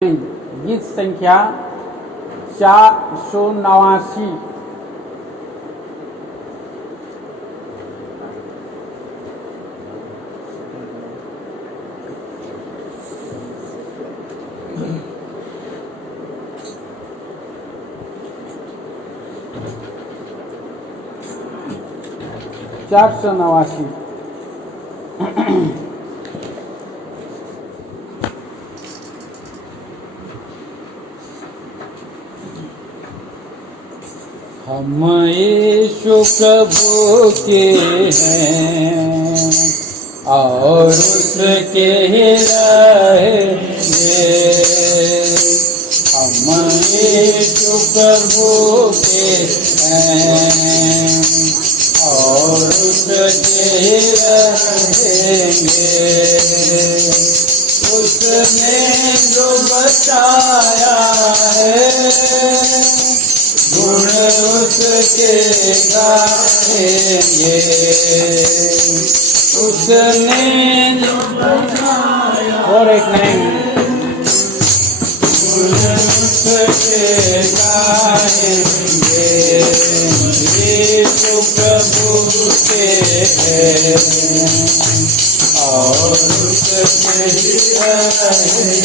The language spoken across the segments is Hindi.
गीत संख्या 489। हम यीशु प्रभु के हैं और उसके ही रहेंगे। हम यीशु प्रभु के हैं और उसके ही रहेंगे। उसने जो बचाया है गुण उसके गाएंगे। उसने जो बनाया और एक नहीं गुण उसके गाएंगे। यीशु प्रभु के हैं और उसके रहेंगे।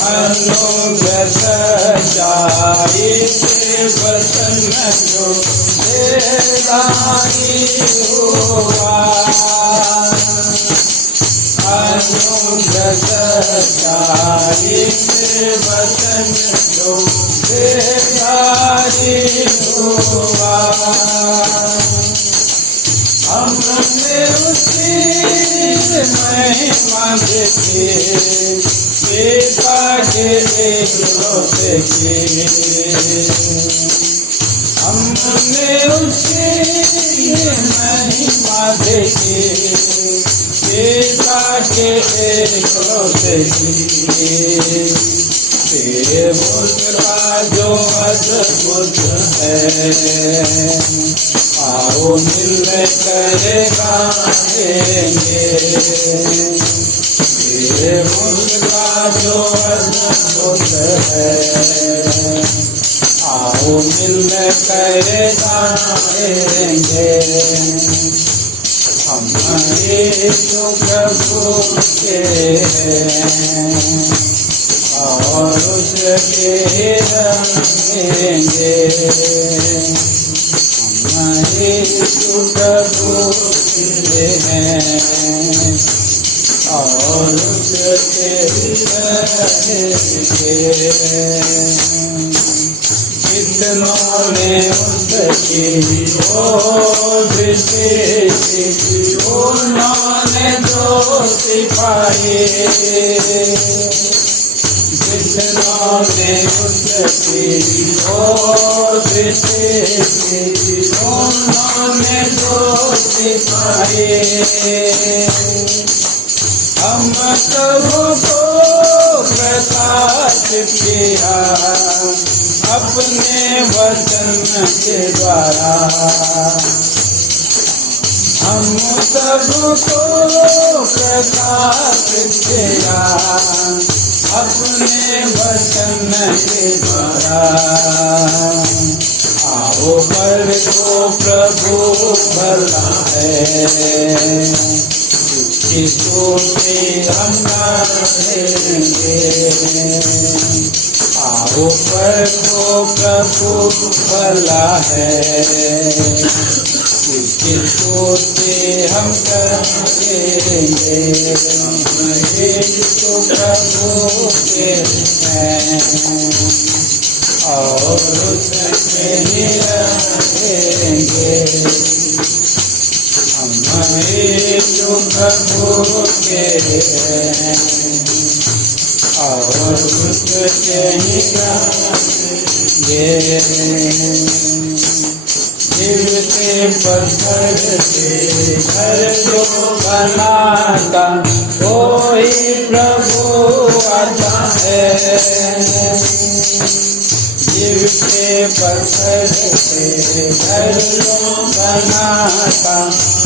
अनुग्रह सच्चाई से वचन जो देदाई हुआ। अनुग्रह सच्चाई से वचन जो देदाई हुआ। हमने उसकी महिमा देखी पिता के एकलौते की। हमने उसकी महिमा देखी पिता के एकलौते की। तेरे मुल्क का जो अद्भुत है आओ मिलने करे गाएंगे। तेरे मुल्क का जो अद्भुत है आओ मिलने करे गाएंगे। हम यीशु प्रभु के हैं और उसके रहेंगे। हम यीशु प्रभु के हैं और उसके रहेंगे। कितनों ने उसकी ओर देखी उन्होंने दोषी पाए। कितनों ने उसकी ओर देखी उन्होंने दोषी पाए। हम सबको प्रकाशित किया अपने वचन के द्वारा। हम सबको प्रकाशित किया अपने वचन के द्वारा। आओ पर को प्रभु भला है उसकी स्तुति हम करेंगे। आओ पर को प्रभु भला है उसकी स्तुति हम करेंगे। यीशु प्रभु के हैं और उसके ही रहेंगे। हम यीशु प्रभु के हैं और उसके ही रहेंगे। जीवते पत्थर से घर जो बनाता वही प्रभु आता है। शिव के पत्थर से घर बनाता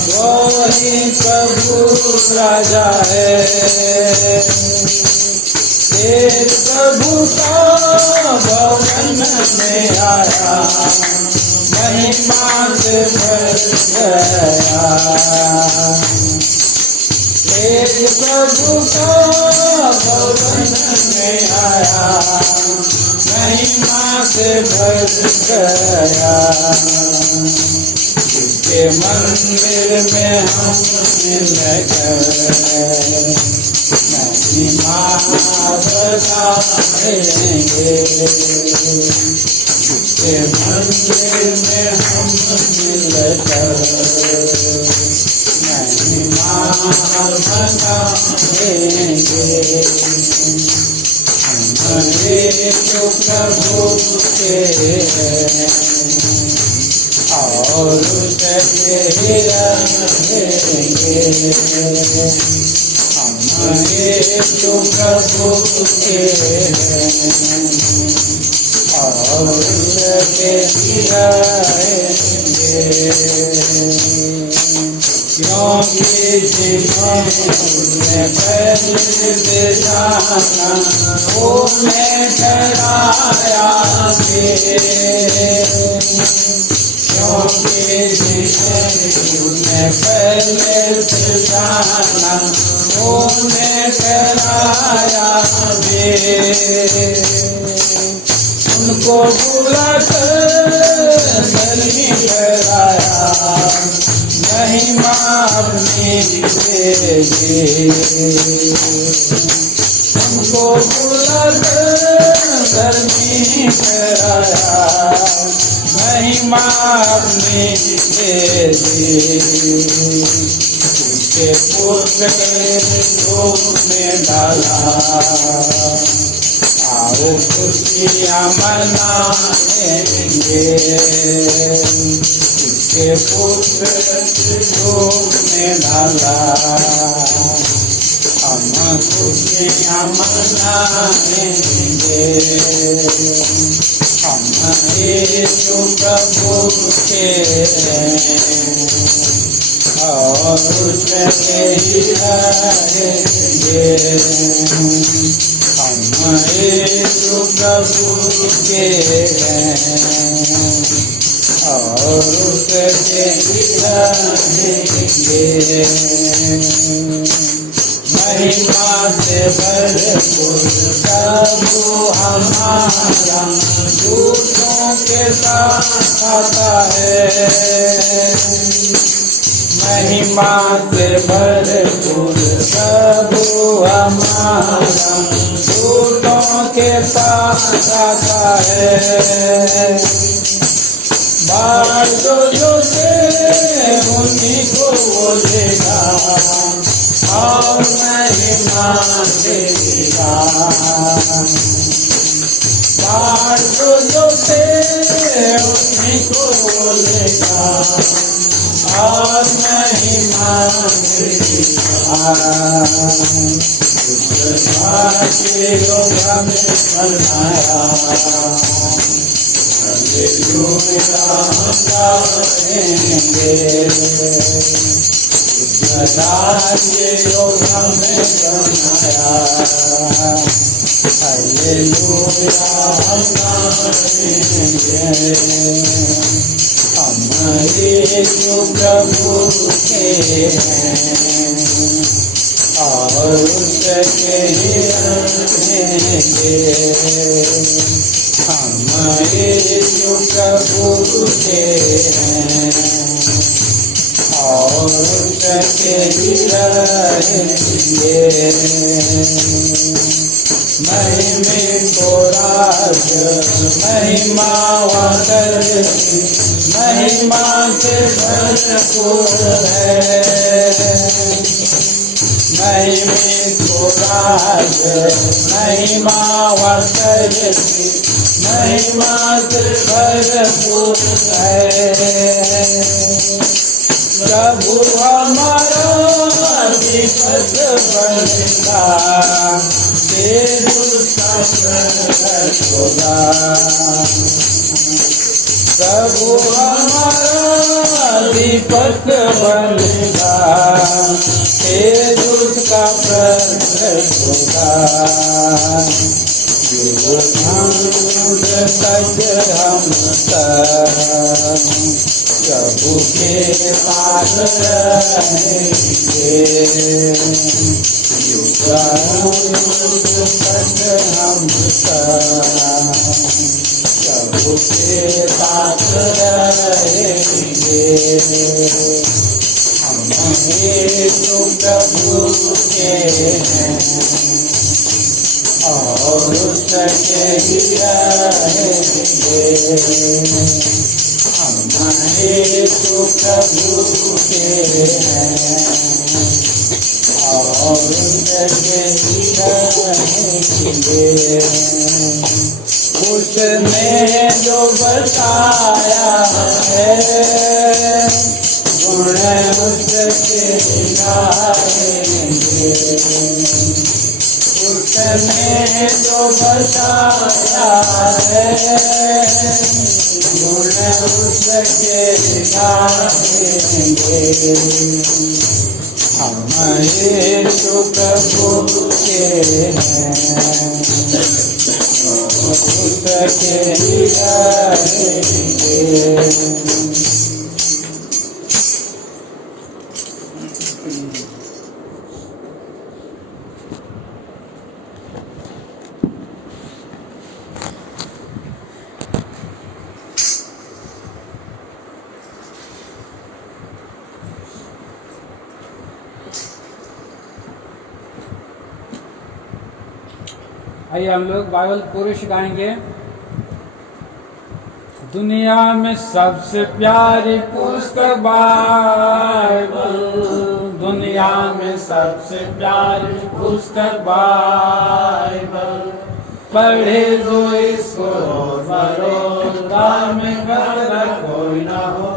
वो ही प्रभु राजा है। एक प्रभु का भवन में आया महिमा से भर गया। एक प्रभु का भवन में आया महिमा से भर गया। उसके मंदिर में हम मिलकर महिमा बजाएंगे। उसके मंदिर में हम मिलकर महिमा बजाएंगे। हमारे तो प्रभु के और उसके रहेंगे। हमारे तो प्रभु के और उसके रहेंगे। क्योंकि जिन्होंने पहले जाना उन्हें ठहराया भी। क्योंकि जिन्होंने पहले जाना उन्हें ठहराया भी। उनको बुलाकर नहीं ठहराया महिमा अपनी देगी। उनको बुलाकर नहीं ठहराया महिमा अपनी देगी। उसके पुत्र के रूप में डाला आओ खुशियाँ मनाएंगे। उसके पुत्र रूप में डाला हम खुशियाँ मनाएंगे। हम यीशु प्रभु के और उसके ही रहेंगे। हम यीशु प्रभु के और उसके ही रहेंगे। महिमा से भरपूर प्रभु हमारा दूतों के साथ आता है। महिमा से भरपूर प्रभु हमारा दूतों के साथ आता है। बाढ़ जो से उन्हीं को बोलेगा और महिमा देगा। बाढ़ जो से उन्हीं को बोलेगा और महिमा देगा। के योगा में बनाया हालेलुया गाएंगे। राज्य योगा में बनाया हालेलुया गाएंगे। हमारे जो प्रभु के और उसके ही रहेंगे। हमारे जो प्रभु के और उसके ही रहेंगे। महिमा को राज महिमा वादर महिमा से भरपूर है। महिमा को राज महिमा वादर महिमा से भरपूर है। प्रभु हमारा विपद बनेगा। प्रकट होगा। प्रभु हमारा दीपक बनेगा, तेज उसका प्रकट होगा। युग अंत तक हम सब प्रभु के साथ रहेंगे। युग अंत तक हम सब प्रभु के साथ रहेंगे। हम यीशु प्रभु के हैं और उसके ही रहेंगे। हम यीशु प्रभु के हैं और उसके ही रहेंगे। उसने जो बताया है गुण उसके गाएंगे। उसने जो बताया है गुण उसके गाएंगे। हम यीशु प्रभु के हैं उसके ही रहेंगे। आइए हम लोग बाइबल पुरुष गाएंगे। दुनिया में सबसे प्यारी पुस्तक बाइबल, दुनिया में सबसे प्यारी पुस्तक बाइबल, पढ़े जो इसको बरोजगार में गलत कोई ना हो।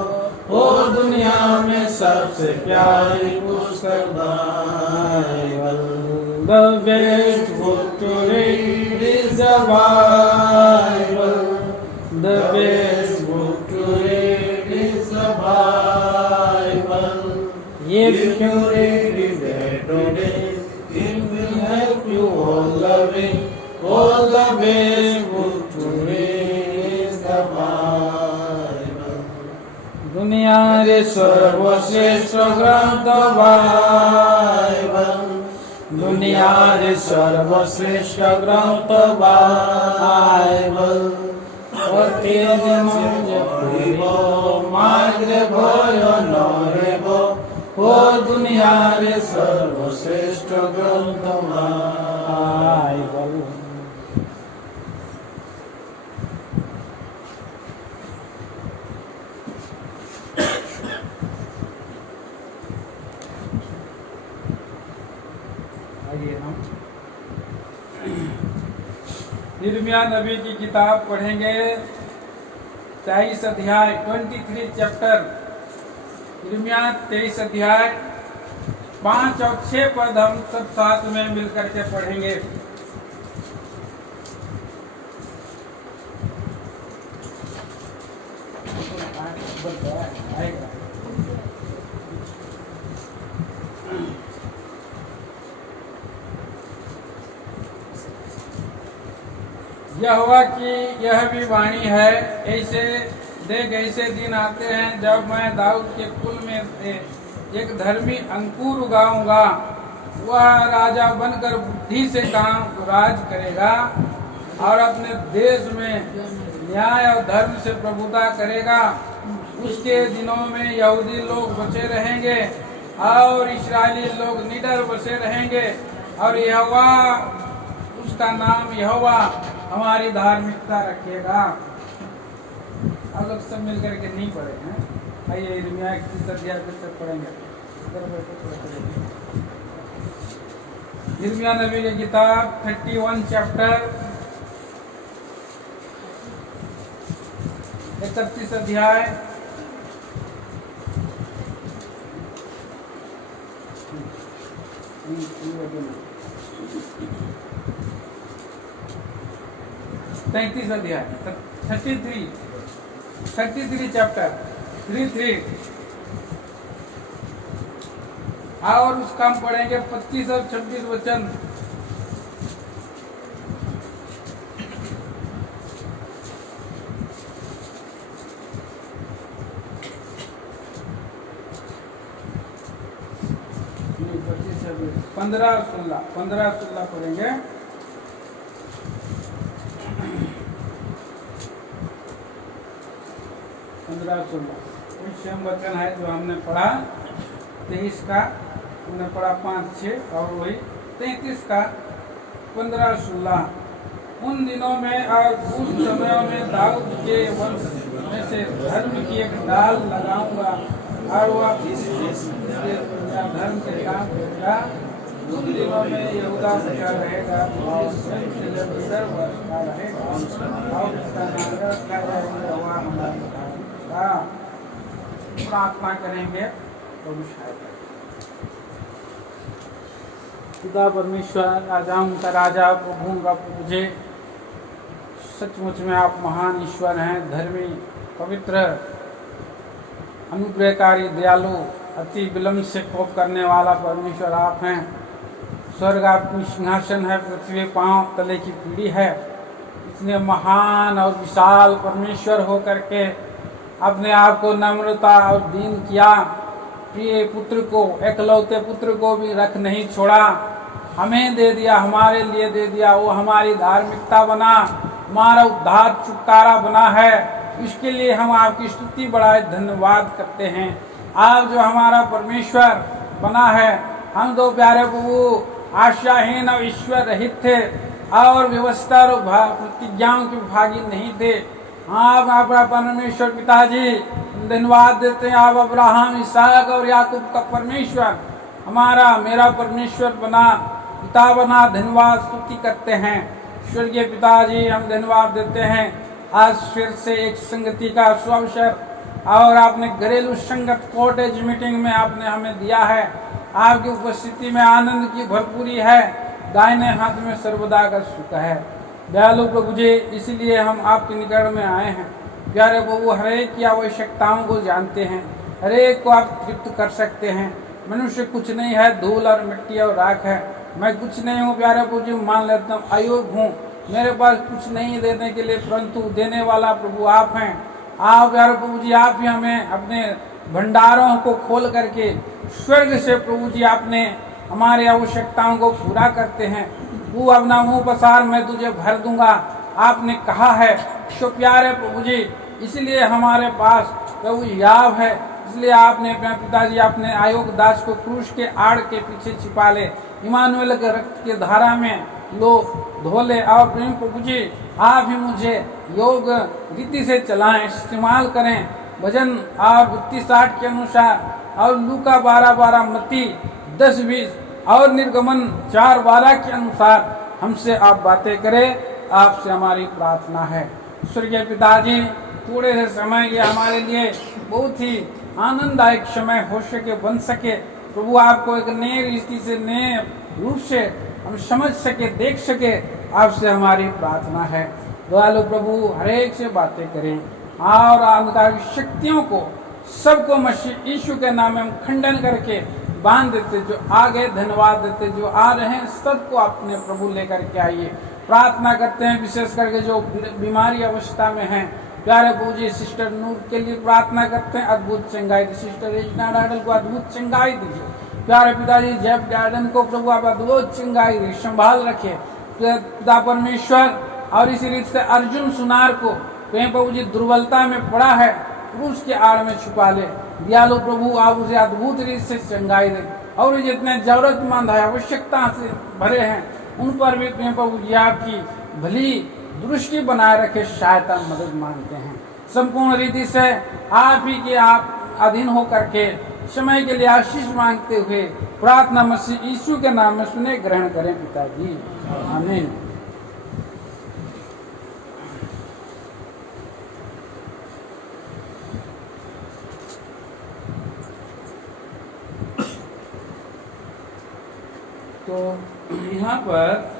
वो दुनिया में सबसे प्यारी पुस्तक Bible. The best book to read is the Bible. The best book to read is the Bible. If you read it day to day, it will help you all the way. All the best book to read is the Bible. दुनिया रे सर्वश्रेष्ठ ग्रंथ बाइबल, दुनिया रे सर्वश्रेष्ठ ग्रंथ बाइबल। प्रतिदिन पढ़िब मार्गे भय नहेब। ओ दुनिया रे सर्वश्रेष्ठ ग्रंथ बाइबल। यिर्मयाह नबी की किताब पढ़ेंगे, 23 अध्याय 23 चैप्टर। यिर्मयाह 23 अध्याय 5 और 6 पद हम सब साथ में मिलकर के पढ़ेंगे। यहोवा की यह भी वाणी है, ऐसे दिन आते हैं जब मैं दाऊद के कुल में एक धर्मी अंकुर उगाऊंगा। वह राजा बनकर बुद्धि से काम राज करेगा और अपने देश में न्याय और धर्म से प्रभुता करेगा। उसके दिनों में यहूदी लोग बचे रहेंगे और इस्राएली लोग निडर बसे रहेंगे। और यहोवा, उसका नाम यहोवा हमारी धार्मिकता रखेगा। आप लोग सब मिल करके नहीं पढ़े हैं। आइए यिर्मयाह 30 अध्याय फिर से पढ़ेंगे। यिर्मयाह नबी की किताब 31 चैप्टर 31 अध्याय 31 33 अध्याय 33 चैप्टर 33। और उसका हम पढ़ेंगे 25 और 26 वचन। नहीं, 25 15 16 पढ़ेंगे। सेम वचन है जो हमने पढ़ा 23 का, हमने पढ़ा 5 6 और वही 33 का 15 16। उन दिनों में और उस समयों में दाऊद के वंश में से धर्म की एक डाल लगाऊंगा और वह धर्म के काम करेगा। उन दिनों में यहूदा बचा रहेगा, और रहेगा और उसका नाम रखा जाएगा वह हमारा। प्रार्थना करेंगे तो पिता परमेश्वर, राजाओं का राजा, प्रभुओं का प्रभु, सचमुच में आप महान ईश्वर हैं, धर्मी, पवित्र, अनुग्रहकारी, दयालु, अति विलंब से कोप करने वाला परमेश्वर आप हैं। स्वर्ग आपकी सिंहासन है, पृथ्वी पांव तले की पीढ़ी है। इतने महान और विशाल परमेश्वर हो करके अपने आप को नम्रता और दीन किया। प्रिय पुत्र को, एकलौते पुत्र को भी रख नहीं छोड़ा, हमें दे दिया, हमारे लिए दे दिया। वो हमारी धार्मिकता बना, हमारा उद्धार छुटकारा बना है। इसके लिए हम आपकी स्तुति बड़ाई धन्यवाद करते हैं। आप जो हमारा परमेश्वर बना है, हम दो प्यारे प्रभु आशाहीन और ईश्वर रहित थे और व्यवस्था और प्रतिज्ञाओं के भागी नहीं थे। आप अपना परमेश्वर पिताजी धन्यवाद देते हैं। आप अब्राहम, इसहाक और याकूब का परमेश्वर, हमारा मेरा परमेश्वर बना, पिता बना, धन्यवाद स्तुति करते हैं। स्वर्गीय पिताजी हम धन्यवाद देते हैं। आज फिर से एक संगति का अवसर और आपने घरेलू संगत कॉटेज मीटिंग में आपने हमें दिया है। आपकी उपस्थिति में आनंद की भरपूरी है, दाहिने हाथ में सर्वदा का सुख है। दयालु प्रभु जी, इसलिए हम आपके निकट में आए हैं। प्यारे प्रभु, हरेक की आवश्यकताओं को जानते हैं, हरेक को आप तृप्त कर सकते हैं। मनुष्य कुछ नहीं है, धूल और मिट्टी और राख है। मैं कुछ नहीं हूँ प्यारे प्रभु जी, मान लेता हूँ, अयोग्य हूँ, मेरे पास कुछ नहीं देने के लिए, परंतु देने वाला प्रभु आप हैं। आप प्यारे प्रभु जी, आप ही हमें अपने भंडारों को खोल करके स्वर्ग से प्रभु जी आपने हमारी आवश्यकताओं को पूरा करते हैं। तू अपना मुंह पसार, मैं तुझे भर दूंगा, आपने कहा है। सो प्यारे प्रभु जी, इसलिए हमारे पास प्रभु याव है। इसलिए आपने अपने पिताजी, आपने आयोग दास को क्रूस के आड़ के पीछे छिपा ले, इमानुएल के रक्त के धारा में लो धो ले। और प्रेम प्रभु जी, आप ही मुझे योग रीति से चलाएं, इस्तेमाल करें। भजन और 32-8 के अनुसार और लूका 12-12, मत्ती 10-20 और निर्गमन 4-12 के अनुसार हमसे आप बातें करें। आपसे हमारी प्रार्थना है। स्वर्गीय पिताजी, थोड़े से समय ये हमारे लिए बहुत ही आनंददायक समय हो सके, बन सके। प्रभु आपको एक नए रीति से, नए रूप से हम समझ सके, देख सके, आपसे हमारी प्रार्थना है। दयालु प्रभु, हरेक से बातें करें और अंधकार शक्तियों को सबको मसीह यीशु के नाम में हम खंडन करके बांध देते। जो आ गए धन्यवाद देते, जो आ रहे हैं सबको अपने प्रभु लेकर के आइए। प्रार्थना करते हैं विशेष करके जो बीमारी अवस्था में हैं। प्यारे प्रभु जी, सिस्टर नूर के लिए प्रार्थना करते हैं, अद्भुत चंगाई दीजिए। सिस्टर रेजना डाडल को अद्भुत चंगाई दीजिए। प्यारे पिताजी, जेफ गार्डन को प्रभु आप अद्भुत चंगाई दीजिए, संभाल रखे पिता परमेश्वर। और इसी रीत से अर्जुन सुनार को कहीं प्रभु जी दुर्बलता में पड़ा है, क्रूस के आड़ में छुपा ले। दयालु प्रभु, आप उसे अद्भुत रीत से चंगाई दे। और जितने जरूरतमंद है, आवश्यकता से भरे हैं, उन पर भी प्रभु जी आपकी भली दृष्टि बनाए रखे, सहायता मदद मांगते हैं। संपूर्ण रीति से आप ही के आप अधीन होकर के समय के लिए आशीष मांगते हुए प्रार्थना मसीह यीशु के नाम में सुने ग्रहण करें पिताजी, आमीन। तो यहाँ पर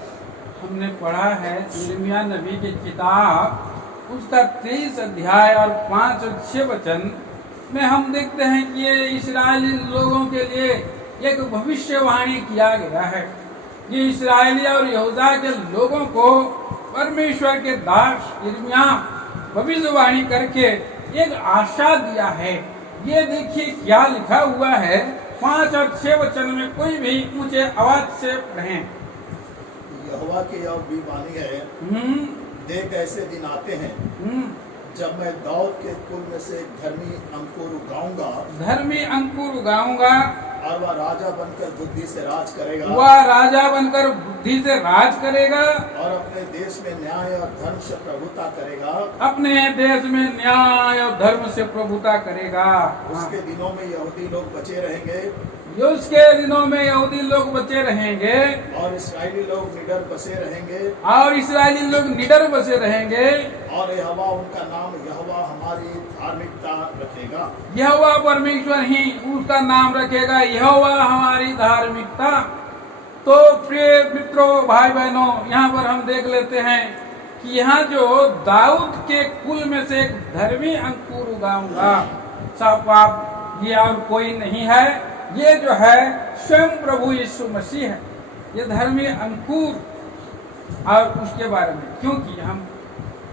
हमने पढ़ा है यिर्मयाह नबी की किताब उसका 23 अध्याय और 5 और 6 वचन में हम देखते हैं कि ये इस्राएली लोगों के लिए एक भविष्यवाणी किया गया है। ये इस्राएली और यहूदा के लोगों को परमेश्वर के दास यिर्मयाह भविष्यवाणी करके एक आशा दिया है। ये देखिए क्या लिखा हुआ है 5 और 6 वचन में, कोई भी ऊंचे आवाज से पढ़ें। यहोवा की यह भी वाणी है, देख ऐसे दिन आते हैं जब मैं दाऊद के कुल में से एक धर्मी अंकुर उगाऊंगा, धर्मी अंकुर उगाऊंगा, और वह राजा बनकर बुद्धि से राज करेगा, वह राजा बनकर बुद्धि से राज करेगा, और अपने देश में न्याय और धर्म से प्रभुता करेगा, अपने देश में न्याय और धर्म से प्रभुता करेगा। उसके दिनों में यहूदी लोग बचे रहेंगे, उसके दिनों में यहूदी लोग बचे रहेंगे, और इस्राएली लोग निडर बसे रहेंगे, और इस्राएली लोग निडर बसे रहेंगे, और यहोवा उनका नाम यहोवा हमारी धार्मिकता रखेगा। यहोवा परमेश्वर ही उसका नाम रखेगा, यहोवा हमारी धार्मिकता। तो प्रिय मित्रों, भाई बहनों, यहाँ पर हम देख लेते हैं कि यहाँ जो दाऊद के कुल में से एक धर्मी अंकुर उगाऊंगा, सब आप ये और कोई नहीं है, ये जो है स्वयं प्रभु यीशु मसीह है, ये धर्मी अंकुर। और उसके बारे में क्योंकि हम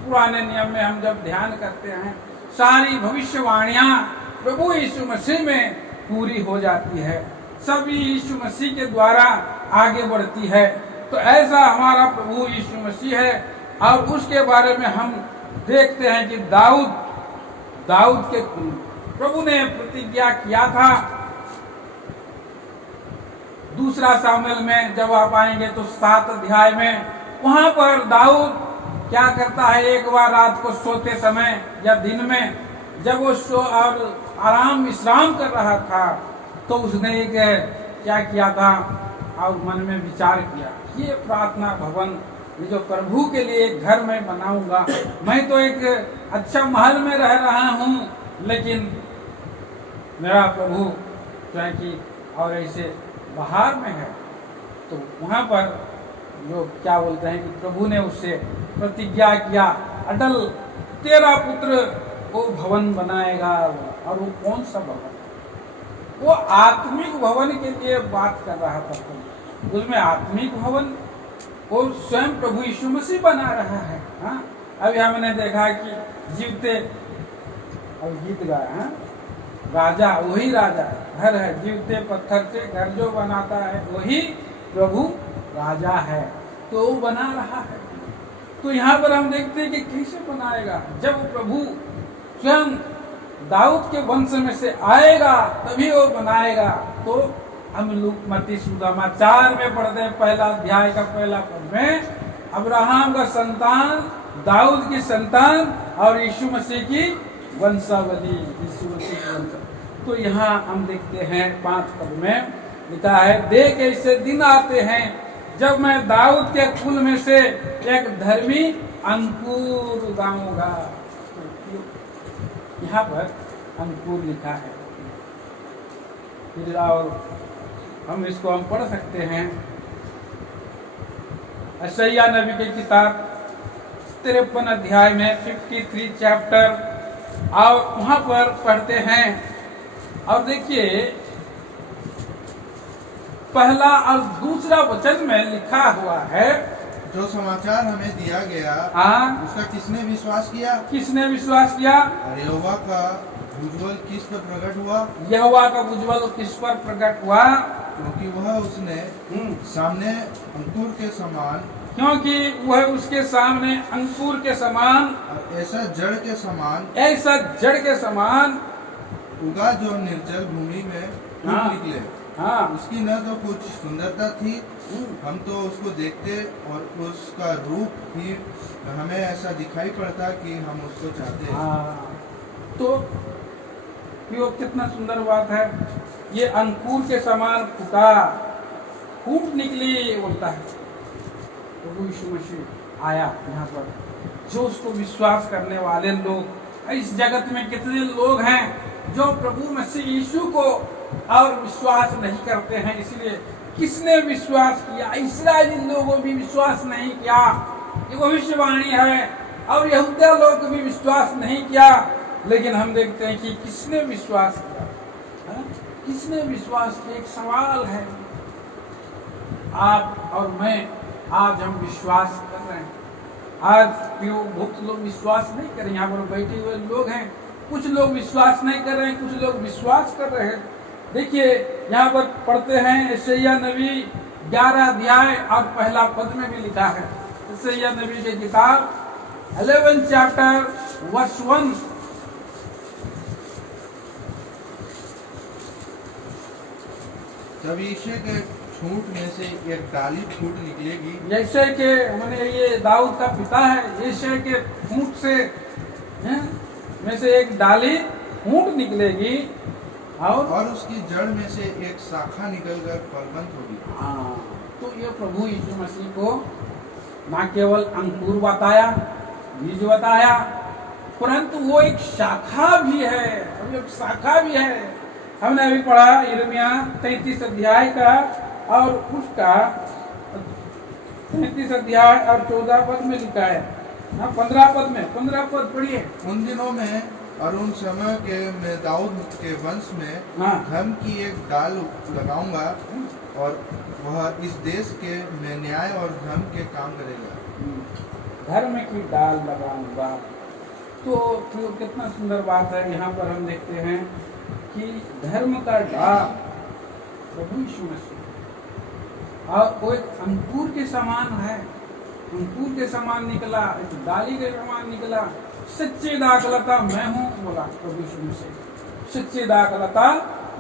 पुराने नियम में हम जब ध्यान करते हैं, सारी भविष्यवाणियां प्रभु यीशु मसीह में पूरी हो जाती है, सभी यीशु मसीह के द्वारा आगे बढ़ती है। तो ऐसा हमारा प्रभु यीशु मसीह है। और उसके बारे में हम देखते हैं कि दाऊद के कुल प्रभु ने प्रतिज्ञा किया था। दूसरा सामुएल में जब आप आएंगे तो 7 अध्याय में वहां पर दाऊद क्या करता है, एक बार रात को सोते समय या दिन में जब वो सो और आराम विश्राम कर रहा था, तो उसने एक क्या किया था और मन में विचार किया, ये प्रार्थना भवन ये जो प्रभु के लिए एक घर में बनाऊंगा, मैं तो एक अच्छा महल में रह रहा हूँ, लेकिन मेरा प्रभु जो है कि और ऐसे बाहर में है। तो वहां पर जो क्या बोलते हैं कि प्रभु ने उससे प्रतिज्ञा किया, अटल तेरा पुत्र वो भवन बनाएगा। और वो कौन सा भवन? वो आत्मिक भवन के लिए बात कर रहा था प्रभु। उसमें आत्मिक भवन वो स्वयं प्रभु यीशु मसीह बना रहा है। हाँ, अभी हमने देखा कि जीवते और गीत गाया, हाँ? राजा वही राजा घर है, जीवते पत्थर से घर जो बनाता है वही प्रभु राजा है, तो वो बना रहा है। तो यहाँ पर हम देखते हैं कि कैसे बनाएगा, जब प्रभु स्वयं दाऊद के वंश में से आएगा तभी वो बनाएगा। तो हम लोग मत्ती सुसमाचार में पढ़ते हैं, पहला अध्याय का पहला पद में अब्राहम का संतान, दाऊद की संतान और यीशु मसीह की वंशावली, यीशु मसीह की वंशावली। तो यहाँ हम देखते हैं 5 पद में लिखा है, देख ऐसे दिन आते हैं जब मैं दाऊद के कुल में से एक धर्मी अंकुर उगाऊंगा। यहाँ पर अंकुर लिखा है। फिर और हम इसको हम पढ़ सकते हैं यशायाह नबी की किताब 53 अध्याय में 53 चैप्टर, और वहां पर पढ़ते हैं। और देखिए पहला और दूसरा वचन में लिखा हुआ है, जो समाचार हमें दिया गया उसका किसने विश्वास किया? किसने विश्वास किया? यहोवा का उज्ज्वल किस पर प्रकट हुआ? यहोवा का उज्ज्वल किस पर प्रकट हुआ? क्योंकि वह उसने सामने अंकुर के समान, क्योंकि वह उसके सामने अंकुर के समान, ऐसा जड़ के समान, ऐसा जड़ के समान उगा जो निर्जल भूमि में फूल निकले। हाँ, उसकी न तो कुछ सुंदरता थी, हम तो उसको देखते और उसका रूप ही हमें ऐसा दिखाई पड़ता कि हम उसको चाहते हैं। तो वो कितना सुंदर बात है, ये अंकुर के समान फूटा, फूट निकली बोलता है। प्रभु यीशु मसीह आया यहाँ पर, जो उसको विश्वास करने वाले लोग, इस जगत में कितने लोग हैं जो प्रभु मसीह यीशु को और विश्वास नहीं करते हैं, इसलिए किसने विश्वास किया? इस्राएली लोगों भी विश्वास नहीं किया, ये भविष्यवाणी है, और यहूदा लोग भी विश्वास नहीं किया। लेकिन हम देखते हैं कि किसने विश्वास किया, किसने विश्वास किया? एक सवाल है। आप और मैं आज हम विश्वास कर रहे हैं। आज बहुत लोग विश्वास नहीं कर रहे। यहाँ पर बैठे हुए लोग हैं, कुछ लोग विश्वास नहीं कर रहे हैं, कुछ लोग विश्वास कर रहे हैं। देखिए यहाँ पर पढ़ते हैं यशायाह नबी 11 अध्याय और पहला पद में भी लिखा है। यशायाह नबी की किताब 11 चैप्टर वर्स 1। तब यिशै के छूट में से एक डाली फूट निकलेगी। यिशै के मैंने ये दाऊद का पिता है, यिशै के फूट से में से एक डाली फूट निकलेगी और उसकी जड़ में से एक शाखा निकलकर फलवंत होगी। तो ये प्रभु यीशु मसीह को न केवल अंकुर बताया, बीज बताया, परंतु वो एक शाखा भी है। अब एक शाखा भी है। हमने अभी पढ़ा यिर्मयाह 33 अध्याय का और उसका 33 अध्याय और 14 पद में लिखा है। 15 पद में 15 पद पढ़िए। उन दिनों में और उन समय के मैं दाऊद के वंश में धर्म की एक डाल लगाऊंगा और वह इस देश के में न्याय और धर्म के काम करेगा। धर्म की डाल लगाऊंगा। तो कितना सुंदर बात है। यहाँ पर हम देखते हैं कि धर्म का डाल प्रभु यीशु मसीह, और वो एक अंकुर के समान है, अंकुर के समान निकला, एक डाली के समान निकला। सच्ची दाखलता मैं हूँ बोला प्रभु यीशु मसीह, सच्ची दाखलता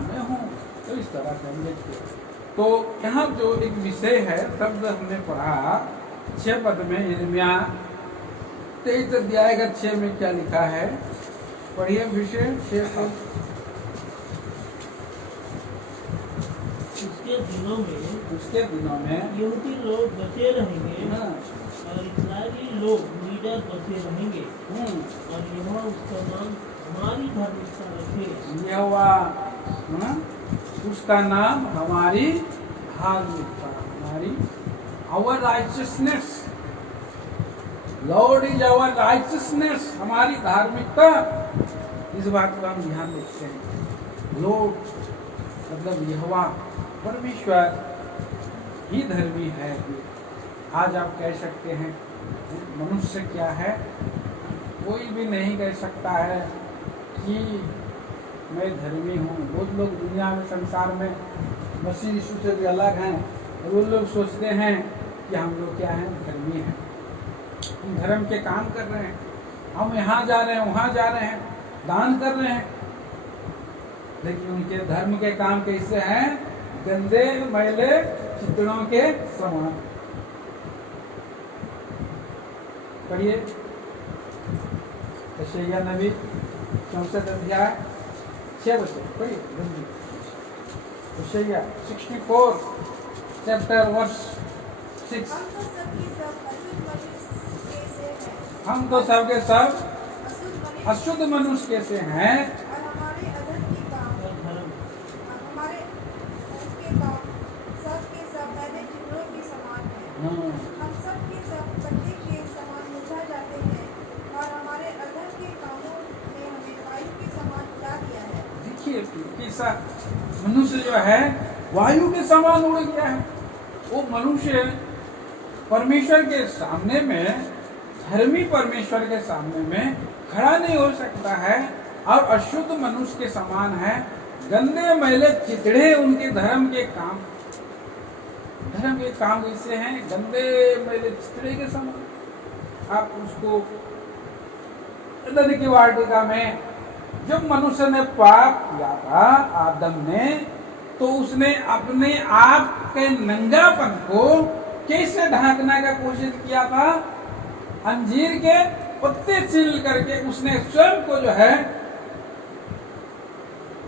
मैं हूँ। तो इस तरह से हम देखते हैं। तो यहाँ जो एक विषय है शब्द हमने पढ़ा 6 पद में, यिर्मयाह 23 अध्याय का 6 में क्या लिखा है, पढ़िए विषय 6 पद। उसके दिनों में यहूदी लोग बचे रहेंगे और इस्राएली लोग लीडर बचे रहेंगे और यहोवा उसका नाम हमारी धार्मिकता रखे। यहोवा उसका नाम हमारी धार्मिकता, हमारी our righteousness, lord is our righteousness, हमारी धार्मिकता। इस बात को हम ध्यान रखते हैं। लॉर्ड मतलब यहोवा परमेश्वर ही धर्मी है। आज आप कह सकते हैं मनुष्य क्या है, कोई भी नहीं कह सकता है कि मैं धर्मी हूँ। बहुत लोग दुनिया में संसार में मसीह यीशु से भी अलग हैं, वो लोग सोचते हैं कि हम लोग क्या हैं, धर्मी हैं, हम धर्म के काम कर रहे हैं, हम यहाँ जा रहे हैं, वहाँ जा रहे हैं, दान कर रहे हैं, लेकिन उनके धर्म के काम कैसे हैं, गंदे मैले चितड़ों के समान। पढ़िए यशायाह नबी 64 अध्याय 6 बजे पढ़िए। यशायाह 64 चैप्टर वर्स 6। हम तो सबके सब अशुद्ध मनुष्य कैसे हैं, हम सब के सब पत्ते के समान मुरझा जाते हैं और हमारे अधर के कामों ने हमें वायु के समान उड़ा दिया है। देखिए कैसा मनुष्य जो है वायु के समान उड़ गया है। वो मनुष्य परमेश्वर के सामने में, धर्मी परमेश्वर के सामने में खड़ा नहीं हो सकता है, और अशुद्ध मनुष्य के समान है। गंदे मैले चितड़े उनके धर्म के काम, धर्म के काम ऐसे हैं, गंदे मैले चितड़े के समान। आप उसको की वाटिका में जब मनुष्य ने पाप किया था आदम ने, तो उसने अपने आप के नंगापन को कैसे ढांकने का कोशिश किया था, अंजीर के पत्ते छील करके उसने स्वयं को जो है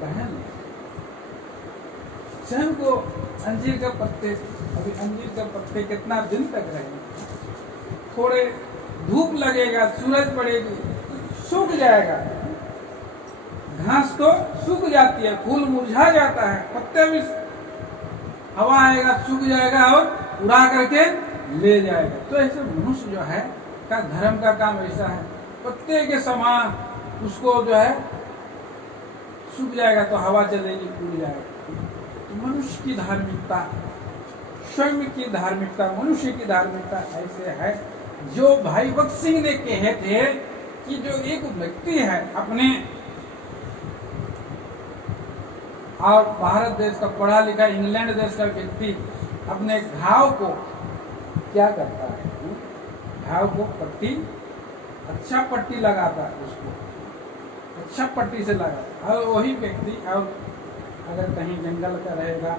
पहन, स्वयं को अंजीर के पत्ते। अभी अंजीर के पत्ते कितना दिन तक रहेंगे, थोड़े धूप लगेगा, सूरज पड़ेगी, सूख जाएगा। घास तो सूख जाती है, फूल मुरझा जाता है, पत्ते भी हवा आएगा सूख जाएगा और उड़ा करके ले जाएगा। तो ऐसे मनुष्य जो है का धर्म का काम ऐसा है, पत्ते के समान उसको जो है सूख जाएगा तो हवा चलेगी, उड़ जाएगा। तो मनुष्य की धार्मिकता, स्वयं की धार्मिकता, मनुष्य की धार्मिकता ऐसे है जो भाई भगत सिंह ने कहे थे कि जो एक व्यक्ति है अपने और भारत देश का पढ़ा लिखा इंग्लैंड देश का व्यक्ति अपने घाव को क्या करता है, घाव को पट्टी, अच्छा पट्टी लगाता है, उसको अच्छा पट्टी से लगाता है। और वही व्यक्ति और अगर कहीं जंगल का रहेगा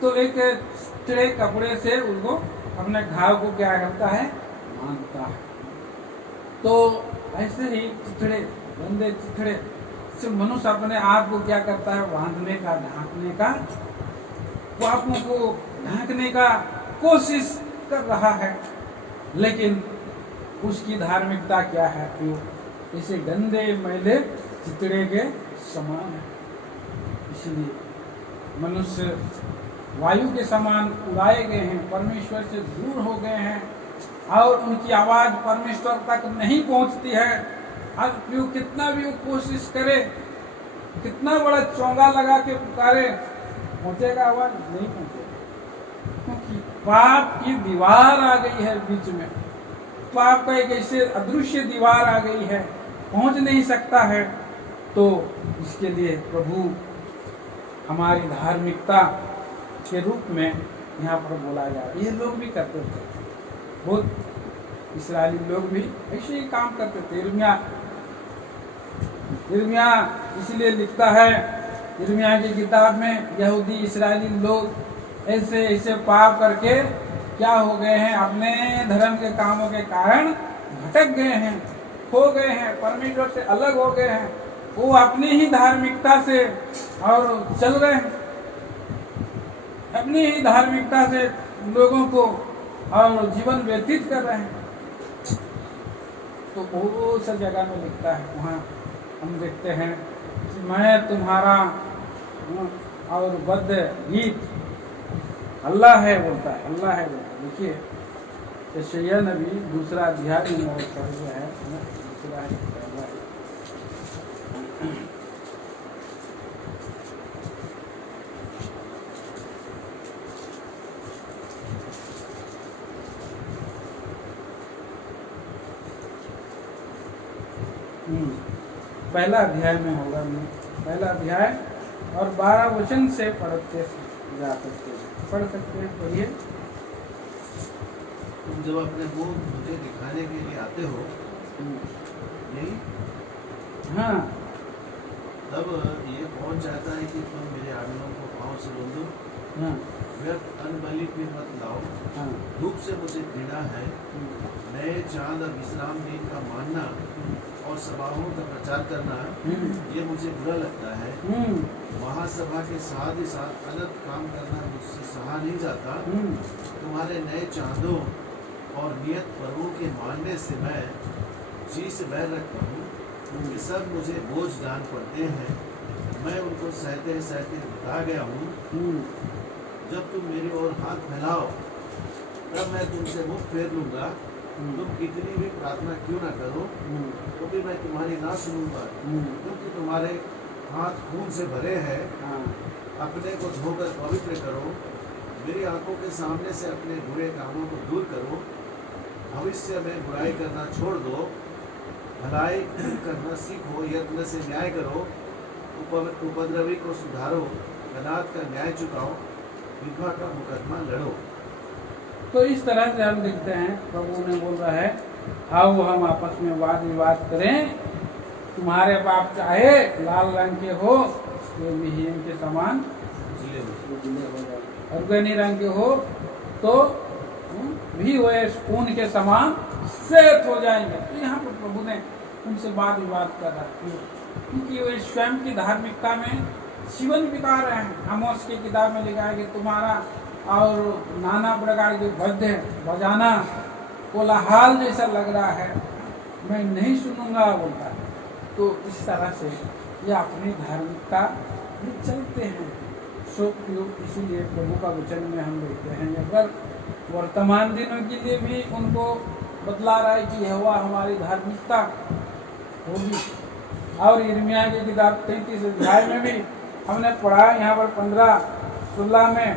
तो एक चिड़े कपड़े से उसको अपने घाव को क्या करता है, बांधता है। तो ऐसे ही चिथड़े, गंदे चिथड़े से मनुष्य अपने आप को क्या करता है, बांधने का, ढांकने का, पापों को ढांकने का कोशिश कर रहा है। लेकिन उसकी धार्मिकता क्या है, वो इसे गंदे मैले चिथड़े के समान है। इसलिए मनुष्य वायु के समान उड़ाए गए हैं, परमेश्वर से दूर हो गए हैं और उनकी आवाज परमेश्वर तक नहीं पहुंचती है। अब क्यों कितना भी वो कोशिश करे, कितना बड़ा चोंगा लगा के पुकारे, पहुंचेगा आवाज? नहीं पहुंचेगा, क्योंकि पाप की दीवार आ गई है बीच में। पाप का एक ऐसे अदृश्य दीवार आ गई है, पहुंच नहीं सकता है। तो इसके लिए प्रभु हमारी धार्मिकता के रूप में यहाँ पर बोला जा रहा है। ये लोग भी करते थे, बहुत इस्राएली लोग भी ऐसे ही काम करते थे। यिर्मयाह इसलिए लिखता है, यिर्मयाह की किताब में, यहूदी इस्राएली लोग ऐसे ऐसे पाप करके क्या हो गए हैं, अपने धर्म के कामों के कारण भटक गए हैं, खो गए हैं, परमेश्वर से अलग हो गए हैं। वो अपनी ही धार्मिकता से और चल रहे हैं, अपनी ही धार्मिकता से लोगों को और जीवन व्यतीत कर रहे हैं। तो बहुत सा जगह में लिखता है, वहाँ हम देखते हैं कि मैं तुम्हारा और बद्ध गीत, अल्लाह है बोलता है, अल्लाह है बोलता है। देखिए यशायाह नबी 2 अध्याय में पढ़ है, दूसरा है। पहला अध्याय में होगा, पहला अध्याय और 12 वचन से पढ़ते जा सकते हैं, पढ़ सकते हैं, पढ़िए। तुम जब अपने मुंह मुझे दिखाने के लिए आते हो, नहीं? हाँ, तब ये पहुंच जाता है कि तुम मेरे आदमियों को पाँव से बोलो, हाँ, व्यर्थ अनबलि भी मत लाओ, हाँ, धूप से मुझे पीड़ा है, नए चांद और विश्राम दिन का मानना और सभाओं का प्रचार करना, ये मुझे बुरा लगता है। महासभा के साथ ही साथ अलग काम करना मुझसे सहा नहीं जाता। तुम्हारे नए चांदों और नियत पर्वों के मानने से मैं जी से बैर रखता हूँ। ये सब मुझे बोझ दान पड़ते हैं, मैं उनको सहते सहते बता गया हूँ। जब तुम मेरी ओर हाथ फैलाओ तब मैं तुमसे मुख फेर लूंगा। तुम कितनी भी प्रार्थना क्यों ना करो तो भी मैं तुम्हारी ना सुनूंगा, क्योंकि तुम्हारे हाथ खून से भरे हैं। अपने को धोकर पवित्र करो, मेरी आंखों के सामने से अपने बुरे कामों को दूर करो। भविष्य में बुराई करना छोड़ दो, भलाई करना सीखो, यत्न से न्याय करो, उपद्रवी को सुधारो, अनाथ का न्याय चुकाओ, विधवा का मुकदमा लड़ो। तो इस तरह से हम देखते हैं प्रभु ने बोल रहा है, आओ हम आपस में वाद विवाद करें। तुम्हारे पाप चाहे लाल रंग के हो तो विहीन के समान और गनी रंग के हो तो भी हुए खून के समान श्वेत हो जाएंगे। तो यहाँ पर प्रभु ने उनसे वाद विवाद कर रहा है, क्योंकि वे स्वयं की धार्मिकता में जीवन बिता रहे हैं। आमोस की किताब में लिखा है कि तुम्हारा और नाना प्रकार के वाद्य बजाना कोलाहल जैसा लग रहा है, मैं नहीं सुनूंगा बोलता है। तो इस तरह से ये अपनी धार्मिकता में चलते हैं, सो इसीलिए प्रभु का वचन में हम देखते हैं अगर वर्तमान दिनों के लिए भी उनको बतला रहा है कि यहोवा हमारी धार्मिकता होगी। और यिर्मयाह की किताब 33 अध्याय में भी हमने पढ़ा यहाँ पर 15-16 में,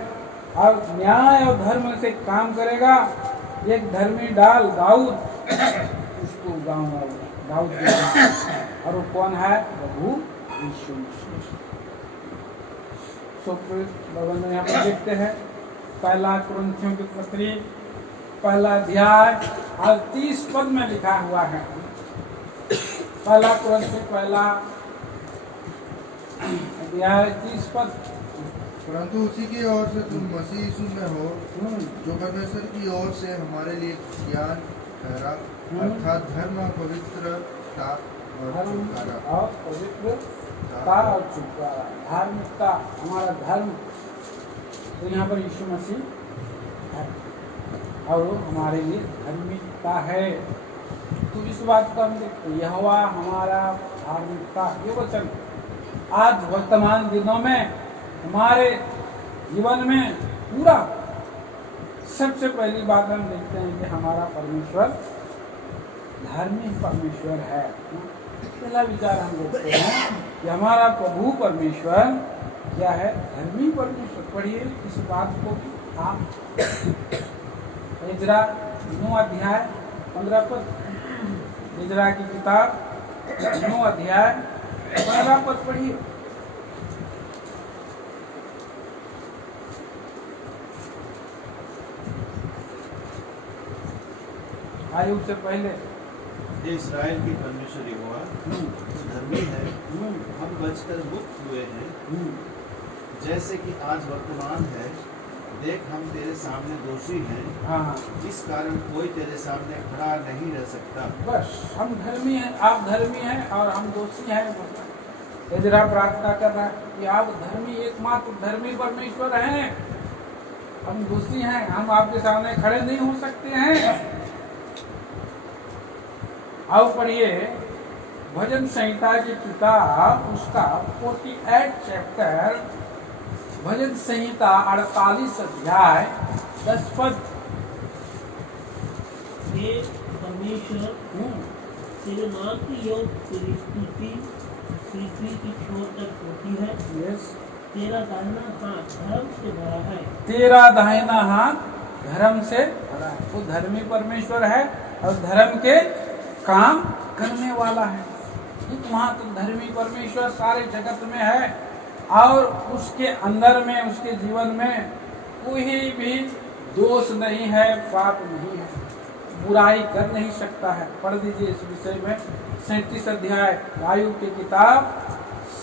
और न्याय और धर्म से काम करेगा एक धर्मी डाल दाऊद, उसको उगाऊंगा, दाऊद के, और वो कौन है? प्रभु यीशु मसीह। भगवान यहाँ पर देखते हैं 1 कुरिन्थियों की पत्री 1 अध्याय और 30 पद में लिखा हुआ है। 1 कुरिन्थियों 1 अध्याय 30 पद। परंतु उसी की ओर से तुम मसीह यीशु में हो, जो परमेश्वर की ओर से हमारे लिए ज्ञान ठहरा, अर्थात धर्म और पवित्रता और पवित्रता और छुटकारा, धार्मिकता, हमारा धर्म। तो यहाँ पर यीशु मसीह है और वो हमारे लिए धार्मिकता है। तो इस बात को हम देखते हैं, यहोवा हमारा धार्मिकता, ये वचन आज वर्तमान दिनों में हमारे जीवन में पूरा सबसे पहली बात हम देखते हैं कि हमारा परमेश्वर धार्मिक परमेश्वर है। पहला विचार हम देखते हैं कि हमारा प्रभु परमेश्वर क्या है? धर्मी परमेश्वर। पढ़िए इस बात को आप इजरा 9 अध्याय 15 पद, इजरा की किताब 9 अध्याय 15 पद पढ़िए। आयु से पहले हे इस्राएल की परमेश्वर यहोवा, तू धर्मी है, हम बचकर मुक्त हुए हैं। जैसे कि आज वर्तमान है, देख हम तेरे सामने दोषी हैं। हाँ, इस कारण कोई तेरे सामने खड़ा नहीं रह सकता। बस हम धर्मी हैं, आप धर्मी हैं और हम दोषी हैं। इजरा प्रार्थना कर रहा है कि आप धर्मी, एकमात्र धर्मी परमेश्वर हैं, हम दोषी हैं, हम आपके सामने खड़े नहीं हो सकते हैं। आओ पढ़िए भजन संहिता की किताब उसका 48 चैप्टर, भजन संहिता 48 अध्याय 10 पद। हे परमेश्वर, तेरे नाम की योग तेरी स्तुति पृथ्वी की छोर तक होती है। यस, तेरा दाहिना हाथ धर्म से भरा है। तेरा दाहिना हाथ धर्म से भरा है। वो धर्मी परमेश्वर है और धर्म के काम करने वाला है। एकमात्र धर्मी परमेश्वर सारे जगत में है और उसके अंदर में, उसके जीवन में कोई भी दोष नहीं है, पाप नहीं है, बुराई कर नहीं सकता है। पढ़ दीजिए इस विषय में 37 अध्याय, आयु की किताब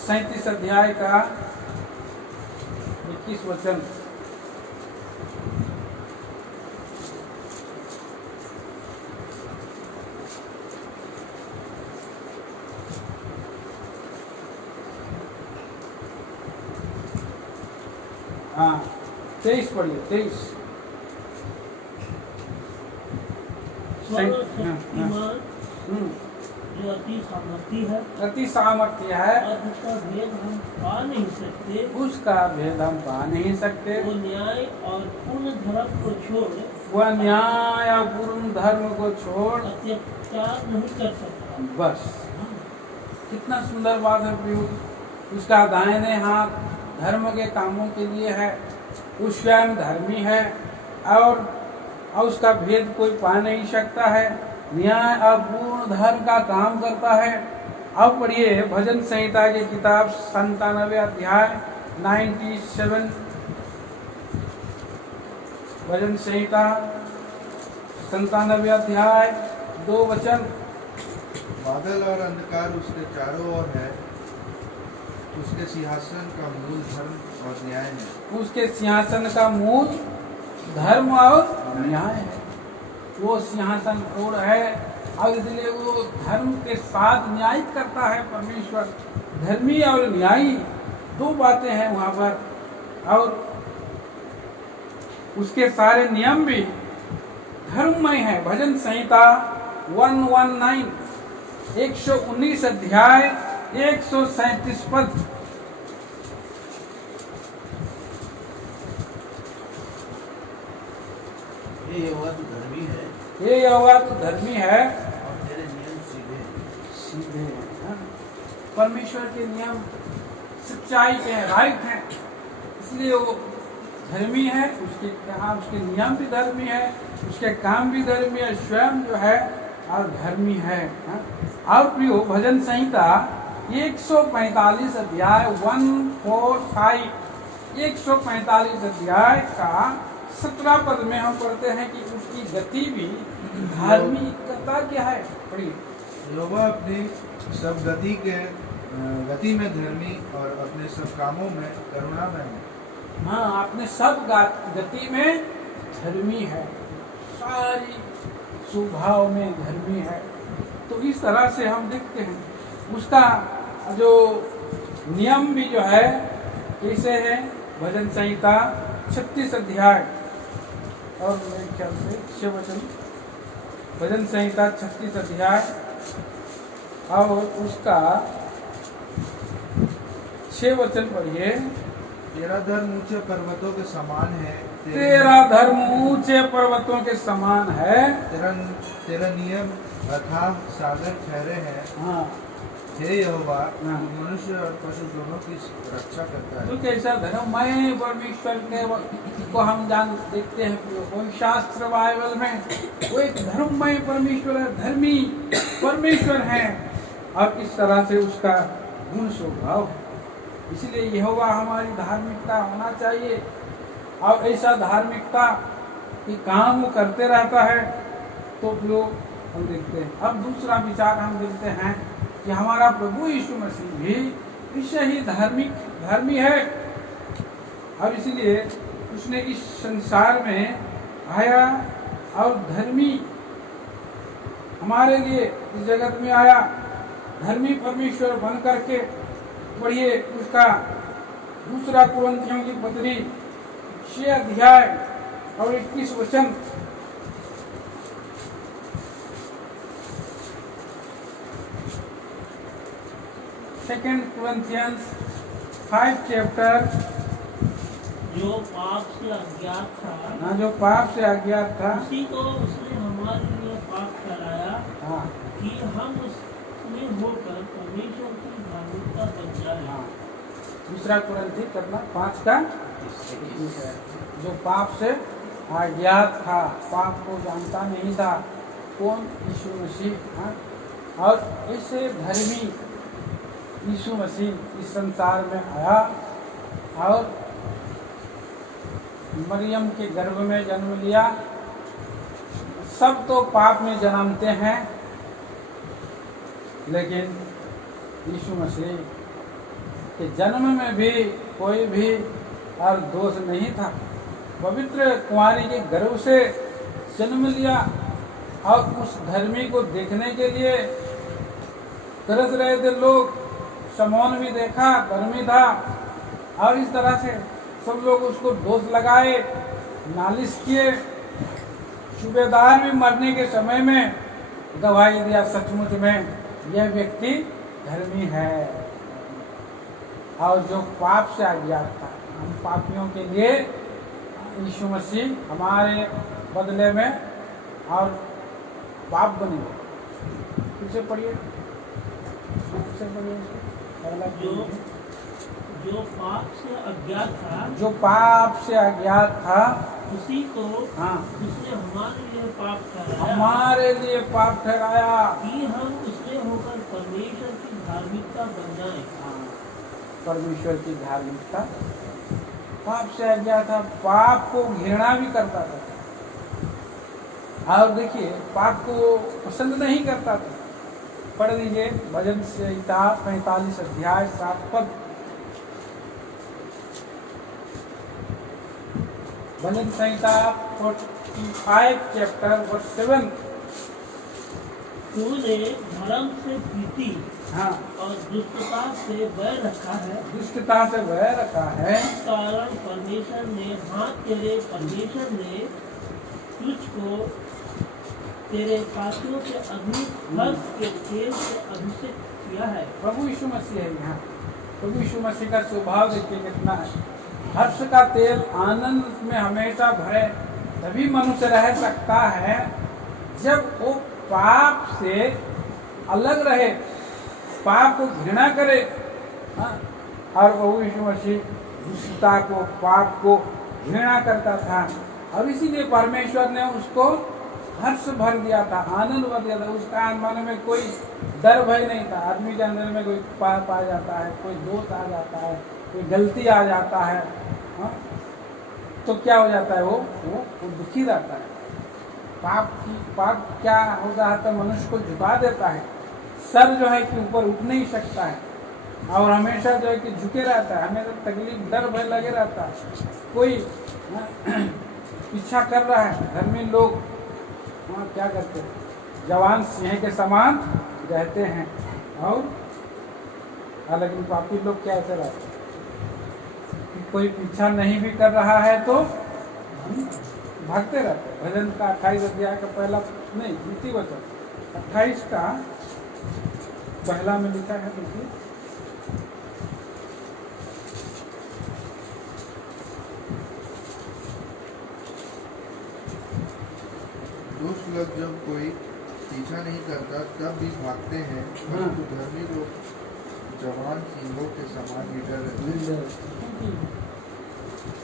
37 अध्याय का 21 वचन। हाँ 23 पढ़िए, 23। सर्वशक्तिमान जो अति सामर्थी है, अति सामर्थ्य है, और उसका भेद हम पा नहीं सकते। उसका भेद हम पा नहीं सकते। वो न्याय और पूर्ण धर्म को छोड़, वह न्याय और पूर्ण धर्म को छोड़ अत्याचार नहीं कर सकता। बस कितना सुंदर बात है प्रभु। उसका दाहिने हाथ धर्म के कामों के लिए है, वो स्वयं धर्मी है और उसका भेद कोई पा नहीं सकता है, न्याय और पूर्ण धर्म का काम करता है। अब पढ़िए भजन संहिता की किताब 97 अध्याय 97, भजन संहिता 97 अध्याय 2 वचन। बादल और अंधकार उसके चारों ओर है, उसके सिंहासन का मूल धर्म और न्याय है। उसके सिंहासन का मूल धर्म और न्याय है। वो सिंहासन और है और इसलिए वो धर्म के साथ न्याय करता है। परमेश्वर धर्मी और न्यायी दो बातें हैं वहाँ पर, और उसके सारे नियम भी धर्ममय है। भजन संहिता 119 119 अध्याय 137 पद। हे यहोवा तू धर्मी है हे यहोवा तू धर्मी है और तेरे नियम सीधे हैं। सीधे हैं, हाँ। परमेश्वर के नियम सच्चाई के हैं, राइट हैं, इसलिए वो धर्मी है। उसके नियम भी धर्मी है, उसके काम भी धर्मी है, स्वयं जो है और धर्मी है, हाँ। और प्रियो भजन संहिता 145 अध्याय 145 145 अध्याय का 17 पद में हम पढ़ते हैं कि उसकी गति भी धार्मिकता क्या है। पढ़िए। यहोवा अपनी सब गति में धर्मी और अपने सब कामों में करुणामय है। हाँ, अपने सब गति में धर्मी है, सारी स्वभाव में धर्मी है। तो इस तरह से हम देखते हैं उसका जो नियम भी जो है कैसे है। भजन संहिता 36 अध्याय और मेरे ख्याल से 6 वचन। भजन संहिता 36 अध्याय और उसका 6 वचन पढ़िए। तेरा धर्म ऊंचे पर्वतों के समान है। तेरा धर्म ऊंचे पर्वतों के समान है। तेरा नियम अथाह सागर ठहरे हैं। हाँ, हे यहोवा हाँ। तू मनुष्य और पशु दोनों की रक्षा करता है। तो कैसा धर्ममय परमेश्वर के को हम जान देखते हैं। कोई शास्त्र बाइबल में वो एक धर्ममय परमेश्वर है, धर्मी परमेश्वर है और इस तरह से उसका गुण स्वभाव। इसलिए यहोवा हमारी धार्मिकता होना चाहिए और ऐसा धार्मिकता कि काम वो करते रहता है। तो लोग हम देखते हैं। अब दूसरा विचार हम देखते हैं कि हमारा प्रभु यीशु मसीह भी निश्चय ही धर्मी है और इसलिए उसने इस संसार में आया और धर्मी हमारे लिए इस जगत में आया, धर्मी परमेश्वर बन करके। पढ़िए उसका दूसरा कुरिन्थियों की पत्री 6 अध्याय और 21 वचन। Second Corinthians 5 chapter. जो पाप से अज्ञात था, हाँ, जो पाप से अज्ञात था, उसी को उसने हमारे लिए पाप ठहराया, हाँ, कि हम उसमें होकर परमेश्वर की धार्मिकता बन जाए। हाँ। दूसरा कुरिन्थी करना 5 का 21 है। जो पाप से अज्ञात था, पाप को जानता नहीं था, कौन? यीशु मसीह, हाँ। और ऐसे धर्मी यीशु मसीह इस संसार में आया और मरियम के गर्भ में जन्म लिया। सब तो पाप में जन्मते हैं, लेकिन यीशु मसीह के जन्म में भी कोई भी और दोष नहीं था। पवित्र कुंवारी के गर्भ से जन्म लिया और उस धर्मी को देखने के लिए तरस रहे थे लोग। शमौन भी देखा, धर्मी था और इस तरह से सब लोग उसको दोष लगाए, नालिश किए। सूबेदार भी मरने के समय में गवाही दिया, सचमुच में यह व्यक्ति धर्मी है। और जो पाप से अज्ञात था, हम पापियों के लिए यीशु मसीह हमारे बदले में और पाप बने। किसे पढ़िए, किसे पढ़िए। जो पाप से अज्ञात था, जो पाप से अज्ञात था, उसी को, हाँ, उसने हमारे लिए पाप ठहराया, हमारे लिए पाप ठहराया कि हम उसमें होकर परमेश्वर की धार्मिकता बन जाए। हाँ, परमेश्वर की धार्मिकता। पाप से अज्ञात था, पाप को घृणा भी करता था और देखिए पाप को पसंद नहीं करता था। पढ़ लीजिए भजन संहिता 45 अध्याय 7 पद। भजन संहिता 45 चैप्टर वर्स 7। तूने धर्म से प्रीति, हाँ, और दुष्टता से बैर रखा है। दुष्टता से बैर रखा है। इस कारण परमेश्वर ने, तेरे परमेश्वर ने तुझको तेरे पापियों के अधिक हर्ष के तेल से अभिषेक किया है। प्रभु यीशु मसीह है यहाँ। प्रभु यीशु मसीह का स्वभाव देखिए कितना है। हर्ष का तेल, आनंद में हमेशा भरे तभी मनुष्य रह सकता है जब वो पाप से अलग रहे, पाप को घृणा करे। हाँ? और प्रभु यीशु मसीह दुष्टता को, पाप को घृणा करता था, और इसीलिए परमेश्वर ने उसको हर्ष भर दिया था, आनंद भर दिया था। उसका मन में कोई डर भय नहीं था। आदमी के अंदर में कोई पाप आ जाता है, कोई दोष आ जाता है, कोई गलती आ जाता है, हाँ? तो क्या हो जाता है, वो दुखी रहता है। पाप क्या होता है, तो मनुष्य को झुका देता है। सर जो है कि ऊपर उठ नहीं सकता है, और हमेशा जो है कि झुके रहता है, हमेशा तकलीफ, डर भय लगे रहता है। कोई पीछा कर रहा है, धर्मी लोग वहाँ क्या करते हैं, जवान सिंह के समान रहते हैं, और लेकिन पापी लोग क्या ऐसे रहते हैं, कोई पीछा नहीं भी कर रहा है तो भागते रहते हैं। भजन का 28 अध्याय का पहला नहीं, द्वितीय वचन 28 का पहला में लिखा है, देखिए। दुष्ट लोग जब कोई पीछा नहीं करता तब भी भागते हैं, परंतु धर्मी लोग जवान सिंहों के समान निडर रहते हैं।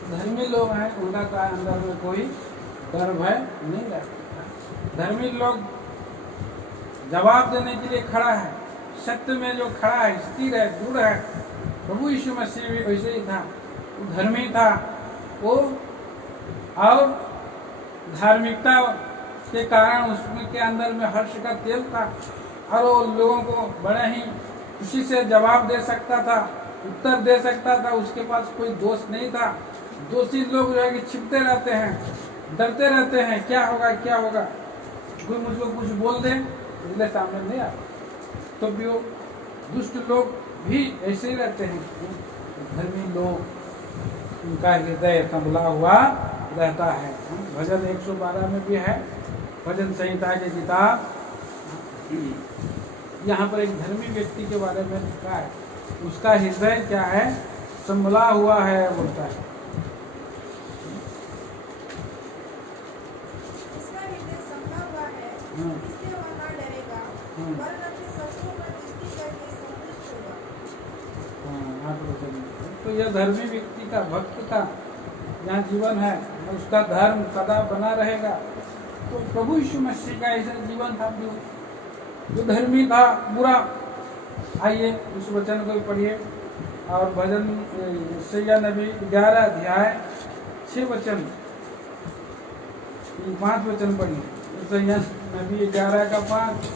धर्मी लोग हैं, उनका का अंदर में कोई डर भय नहीं रहता। धर्मी लोग जवाब देने के लिए खड़ा है, सत्य में जो खड़ा है, स्थिर है, दृढ़ है। प्रभु यीशु मसीह भी वैसे ही था, धर्मी था वो, और धार्मिकता के कारण उसके अंदर में हर्ष का तेल था, और वो लोगों को बड़े ही खुशी से जवाब दे सकता था, उत्तर दे सकता था। उसके पास कोई दोष नहीं था। दोषी लोग जो है कि छिपते रहते हैं, डरते रहते हैं, क्या होगा क्या होगा, कोई मुझको कुछ बोल दे, इसलिए सामने नहीं आता। तो भी वो दुष्ट लोग भी ऐसे ही रहते हैं। धर्मी लोग, उनका हृदय संभला हुआ रहता है। भजन 112 में भी है, भजन संहिता की किताब। यहाँ पर एक धर्मी व्यक्ति के बारे में लिखा है, उसका हृदय क्या है, संभला हुआ है बोलता है। उसका हृदय संभला हुआ है, इससे वह न डरेगा, वरन अपने शत्रुओं पर दृष्टि करके संतुष्ट होगा। तो यह धर्मी व्यक्ति का, भक्त का जहाँ जीवन है, उसका धर्म सदा बना रहेगा। तो प्रभु यीशु मसीह का ऐसा जीवन था जो धर्मी था, बुरा। आइए उस वचन को पढ़िए, और भजन यशायाह नबी 11 अध्याय 6 वचन, 5 वचन पढ़िए। यशायाह नबी 11 का 5।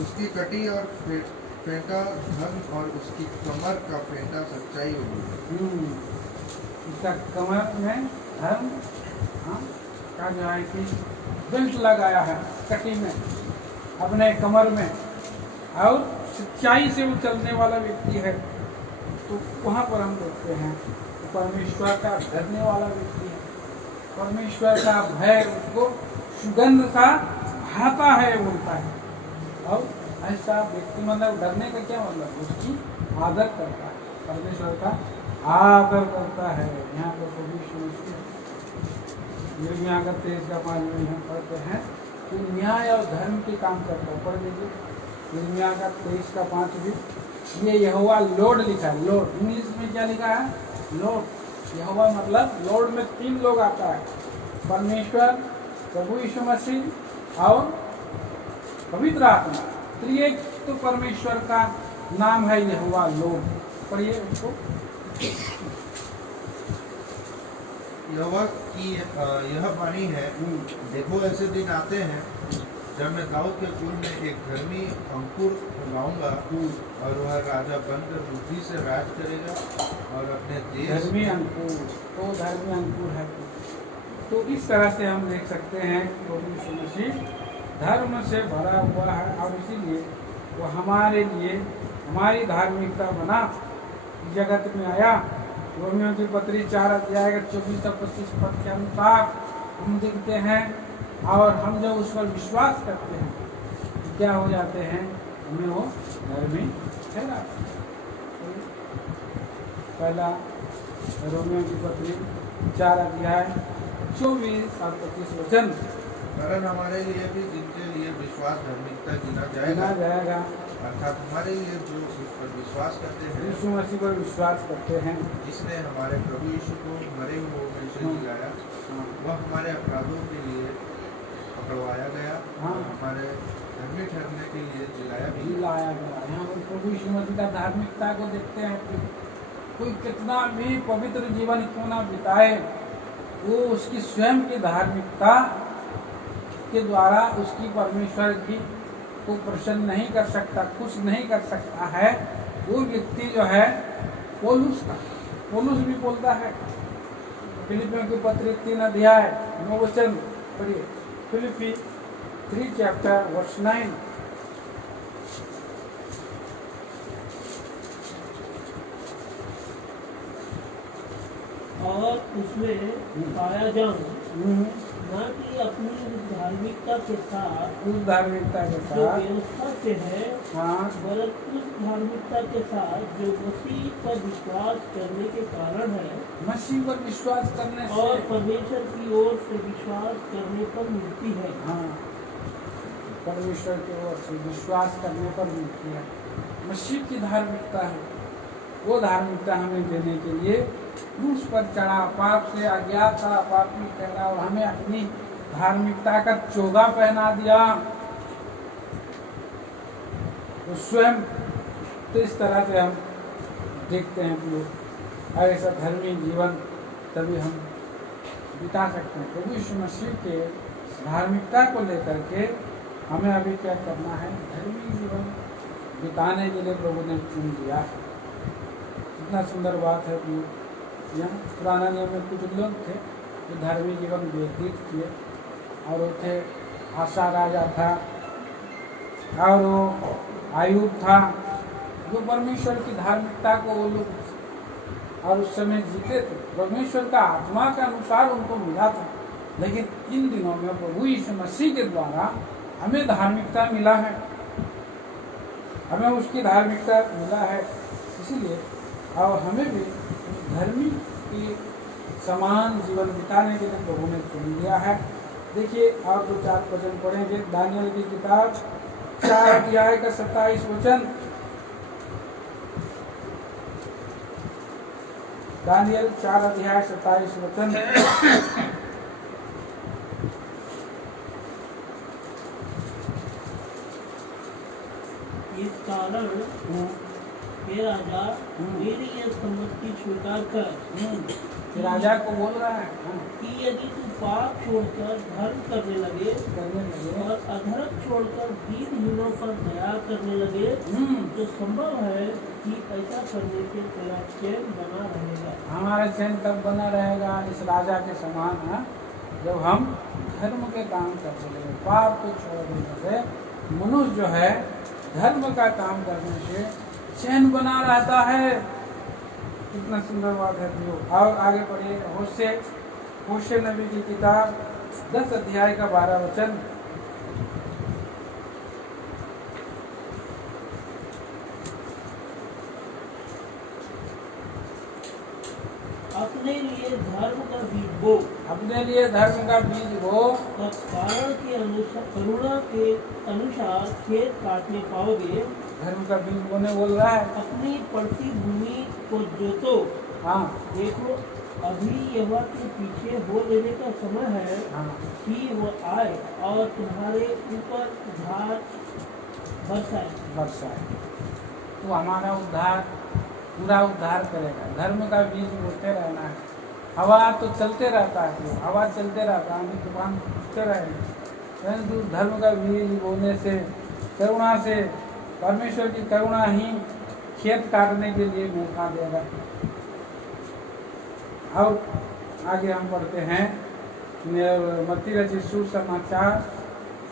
उसकी कटी और फेंटा धर्म, और उसकी कमर का फेंटा सच्चाई होगी। उसका कमर में धर्म का जो है कि बेल्ट लगाया है, कटी में, अपने कमर में, और सच्चाई से वो चलने वाला व्यक्ति है। तो वहाँ पर हम देखते हैं परमेश्वर का डरने वाला व्यक्ति है, परमेश्वर का भय उसको सुगंध सा भाता है बोलता है। और ऐसा व्यक्ति, मतलब डरने का क्या मतलब, उसकी आदर करता है, परमेश्वर का आदर करता है। यहाँ पर यहाँ का 23 का 5 में हम पढ़ते हैं कि न्याय और धर्म के काम करता है। पढ़ लीजिए यहाँ का 23 का 5 भी। ये यहोवा लॉर्ड लिखा है, लॉर्ड इंग्लिश में क्या लिखा है, लॉर्ड। यहोवा मतलब लॉर्ड में 3 लोग आता है, परमेश्वर, प्रभु यीशु मसीह और पवित्र आत्मा। त्रिएक तो परमेश्वर का नाम है यहोवा लॉर्ड। पढ़िए उसको। यहोवा की यह वाणी है, देखो ऐसे दिन आते हैं जब मैं दाऊद के कुल में एक धर्मी अंकुर उगाऊंगा, और वह राजा बनकर बुद्धि से राज करेगा और अपने देश। धर्मी अंकुर, तो धर्मी अंकुर है। तो इस तरह से हम देख सकते हैं प्रभु यीशु मसीह धर्म से भरा हुआ है, और इसीलिए वो हमारे लिए, हमारी धार्मिकता बना, जगत में आया। रोमियो की पत्री 4 अध्याय का 24 और 25 पद के अनुसार हम देखते हैं, और हम जब उस पर विश्वास करते हैं तो क्या हो जाते हैं, हमें वो धर्मी ठहराते हैं। पहला रोमियो की पत्री 4 अध्याय 24 और 25 वचन। वरन हमारे लिए भी जिनके लिए विश्वास धार्मिकता गिना जाएगा अर्थात हमारे लिए जो इस पर विश्वास करते हैं, यीशु मसीह पर विश्वास करते हैं, जिसने हमारे प्रभु यीशु को मरे हुओं में से जिलाया, वह हमारे अपराधों के लिए पकड़वाया गया और हमारे धर्मी ठहरने के लिए जिलाया गया। यहाँ पर प्रभु यीशु मसीह का धार्मिकता को देखते हैं कि कोई कितना भी पवित्र जीवन क्यों ना बिताए, वो उसकी स्वयं की धार्मिकता के द्वारा उसकी परमेश्वर की को प्रसन्न नहीं कर सकता, खुश नहीं कर सकता है। वो व्यक्ति जो है पौलुस भी बोलता है फिलिपियों की पत्री 3 अध्याय 9 वचन पढ़िए। फिलिपी 3 चैप्टर वर्स 9। और उसमें पाया जाऊं न कि अपनी उस धार्मिकता के साथ उस धार्मिकता के जो साथ व्यवस्था से है, हाँ बल्कि उस धार्मिकता के साथ जो मसीह पर विश्वास करने के कारण है मसीह पर विश्वास करने से और परमेश्वर की ओर से विश्वास करने पर मिलती है। हाँ परमेश्वर की ओर से विश्वास करने पर मिलती है। मसीह की धार्मिकता है, वो धार्मिकता हमें देने के लिए क्रूस पर चढ़ा, पाप से अज्ञात था, पापी ठहरा और हमें अपनी धार्मिकता का चोगा पहना दिया। तो स्वयं तो इस तरह से हम देखते हैं कि ऐसा धर्मी जीवन तभी हम बिता सकते हैं। प्रभु यीशु मसीह के धार्मिकता को लेकर के हमें अभी क्या करना है, धर्मी जीवन बिताने के लिए प्रभु ने चुन लिया है। कितना सुंदर बात है कि यहाँ पुराना नियम में कुछ लोग थे जो धार्मिक जीवन व्यतीत किए, और वो थे आसा राजा था और वो आयुब था, जो परमेश्वर की धार्मिकता को वो लोग और उस समय जीते थे, परमेश्वर का आत्मा के अनुसार उनको मिला था। लेकिन इन दिनों में प्रभु यीशु मसीह के द्वारा हमें धार्मिकता मिला है, हमें उसकी धार्मिकता मिला है, इसलिए और हमें भी धर्मी की समान जीवन बिताने के लिए प्रभु ने चुन लिया है। देखिए और 2-4 वचन पढ़ेंगे। दानियल की किताब 4 अध्याय का 27 वचन। दानियल 4 अध्याय 27 वचन। इस कारण हे राजा मेरी यह सम्मति स्वीकार कर, राजा को बोल रहा है कि यदि तू पाप छोड़कर धर्म करने लगे और अधर्म छोड़कर दीनहीनों पर दया करने लगे, तो संभव है कि ऐसा करने से तेरा चैन बना रहेगा। हमारा चैन तब बना रहेगा इस राजा के समान है जब हम धर्म के काम करते लगे, पाप को छोड़ देने से मनुष्य जो है धर्म का काम करने से चैन बना रहता है। कितना सुंदर बात है। और आगे पढ़िए होशे नबी की किताब 10 अध्याय का 12 वचन। अपने लिए धर्म का बीज बो, अपने लिए धर्म का बीज बो और कारण के अनुसार करुणा के अनुसार खेत काटने पाओगे। धर्म का बीज बोने बोल रहा है। अपनी पड़ती भूमि को जोतो। हाँ देखो अभी यहोवा के पीछे हो लेने का समय है हाँ कि वो आए और तुम्हारे ऊपर उद्धार बरसाए। तो हमारा उद्धार पूरा उद्धार करेगा। धर्म का बीज बोते रहना है। हवा तो चलते रहता है, हवा चलते रहता है, तूफान उठते रहेंगे, परंतु धर्म का बीज बोने से करुणा से परमेश्वर की करुणा ही खेत काटने के लिए मौका देगा। और आगे हम पढ़ते हैं मत्ती रचित सुसमाचार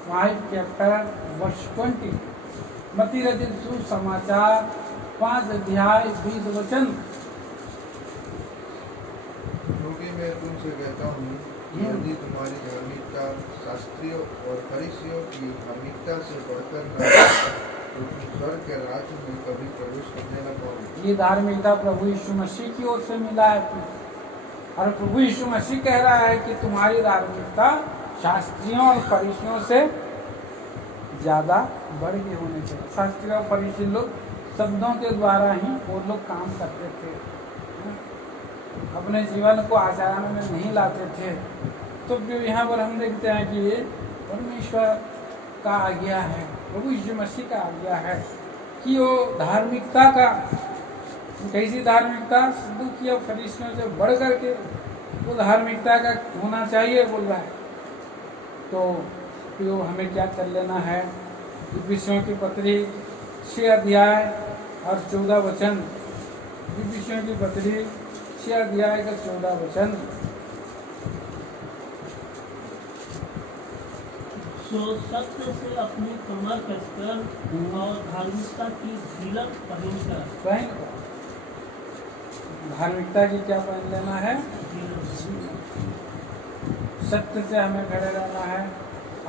5 चैप्टर वर्स 20। मत्ती रचित सुसमाचार 5 अध्याय 20 वचन। क्योंकि मैं तुमसे कहता हूँ कि यदि तुम्हारी धार्मिकता शास्त्रियों और फरीसियों की धार्मिकता से बढ़कर न स्वर्ग के राज्य में कभी प्रवेश करने न पाओगे। ये धार्मिकता प्रभु यीशु मसीह की ओर से मिला है। और प्रभु यीशु मसीह कह रहा है कि तुम्हारी धार्मिकता शास्त्रियों और फरीसियों से ज्यादा बढ़ के होने चाहिए। शास्त्री और फरीसी लोग शब्दों के द्वारा ही वो लोग काम करते थे, अपने जीवन को आचरण में नहीं लाते थे। तो फिर यहाँ पर हम देखते हैं कि ये परमेश्वर का आज्ञा है, प्रभु यीशु मसीह का आज्ञा है कि वो धार्मिकता का, कैसी धार्मिकता, सदूकी और फरीसियों से बढ़ करके वो धार्मिकता का होना चाहिए बोल रहा है। तो फिर हमें क्या कर लेना है? इफिसियों की पत्री 6 अध्याय और 14 वचन। इफिसियों की पत्री 6 अध्याय का 14 वचन। सो सत्य से अपनी कमर कसकर और धार्मिकता की झिलक पहनकर धार्मिकता की क्या पहन लेना है? सत्य से हमें खड़े रहना है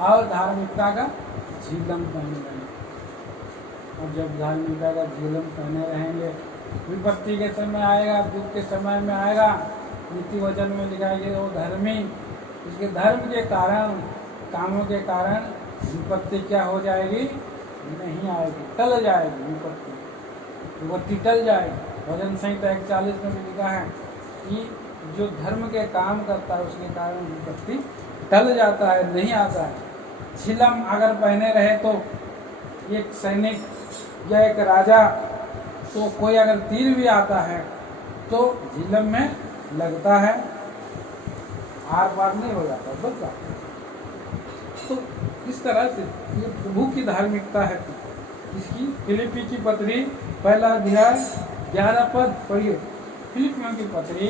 और धार्मिकता का झिलम पहने रहेंगे। और जब धार्मिकता का झिलम पहने रहेंगे, विपत्ति के समय आएगा, दुख के समय में आएगा, नीति वचन में लिखा है वो धर्मी, इसके धर्म के कारण, कामों के कारण विपत्ति क्या हो जाएगी? नहीं आएगी, टल जाएगी विपत्ति टल जाएगी। भजन संहिता 41 में भी लिखा है कि जो धर्म के काम करता है उसके कारण विपत्ति टल जाता है, नहीं आता है। झिलम अगर पहने रहे तो एक सैनिक या एक राजा, तो कोई अगर तीर भी आता है तो झिलम में लगता है, आर पार नहीं हो जाता, बच जाता। तो इस तरह से ये प्रभु की धार्मिकता है। इसकी फिलिपी की पत्री 1 अध्याय 11 पद पढ़िए। फिलिपियों की पत्री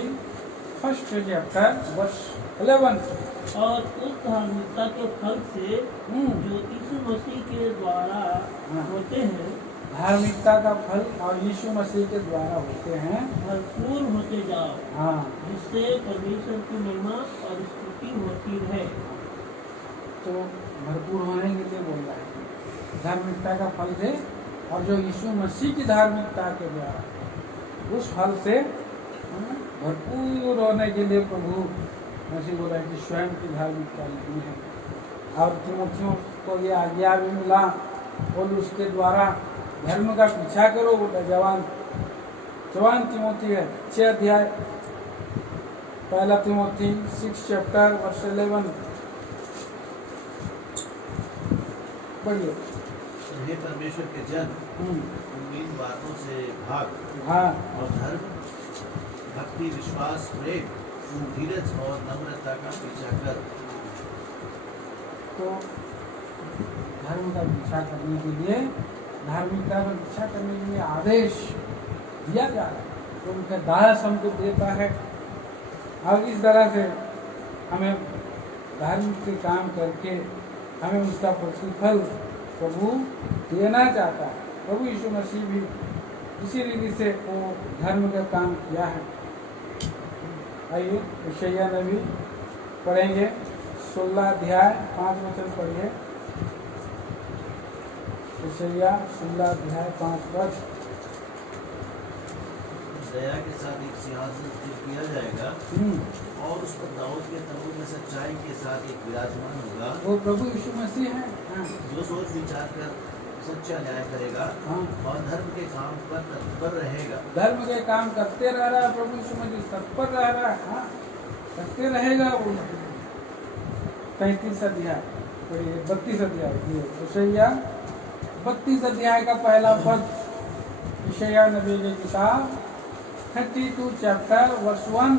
1 चैप्टर वर्ष 11। और उस धार्मिकता के फल से जो यीशु मसीह के द्वारा होते हैं, धार्मिकता का फल और यीशु मसीह के द्वारा होते हैं, भरपूर होते जाओ। हाँ, जिससे परमेश्वर की महिमा और स्तुति होती रहे। तो भरपूर होने के लिए बोल रहा है धार्मिकता का फल से, और जो यीशु मसीह की धार्मिकता के द्वारा उस फल से भरपूर होने के लिए प्रभु मसीह बोला है कि स्वयं की धार्मिकता नहीं है। और तिमोथियों को ये आज्ञा भी मिला और उसके द्वारा धर्म का पीछा करो। बोला जवान तिमोथी है 6 अध्याय 1 तिमोथी 6 चैप्टर वर्ष 11 पढ़िए। हे परमेश्वर के जन, इन बातों से भाग, हाँ, और धर्म, भक्ति, विश्वास, प्रेम, धीरज और नम्रता का पीछा कर। तो धर्म का पीछा करने के लिए, धार्मिकता का पीछा करने के लिए आदेश दिया जा रहा है, तो उनका दास हमको देता है। और इस तरह से हमें धार्मिक के काम करके हमें उसका प्रतिफल प्रभु देना चाहता है। प्रभु यीशु मसीह भी इसी रीति से वो धर्म का काम किया है। आइए यशायाह नबी पढ़ेंगे 16 अध्याय 5 वचन पढ़िए। यशायाह 16 अध्याय 5 पद। दया के साथ एक सिंहासन स्थिर किया जाएगा और उस पर दाऊद के तंबू में सच्चाई के साथ एक विराजमान होगा। वो प्रभु यीशु मसीह है, हाँ। जो सोच विचार कर सच्चा न्याय करेगा, हाँ। और धर्म के काम पर तत्पर रहेगा। धर्म के काम करते रह रहा है प्रभु यीशु मसीह, तत्पर रह रहा है, हाँ, करते रहेगा वो। 33 अध्याय 32 अध्याय यशायाह 32 अध्याय का पहला पद। यशायाह नबी की किताब 32 चैप्टर वर्ष 1।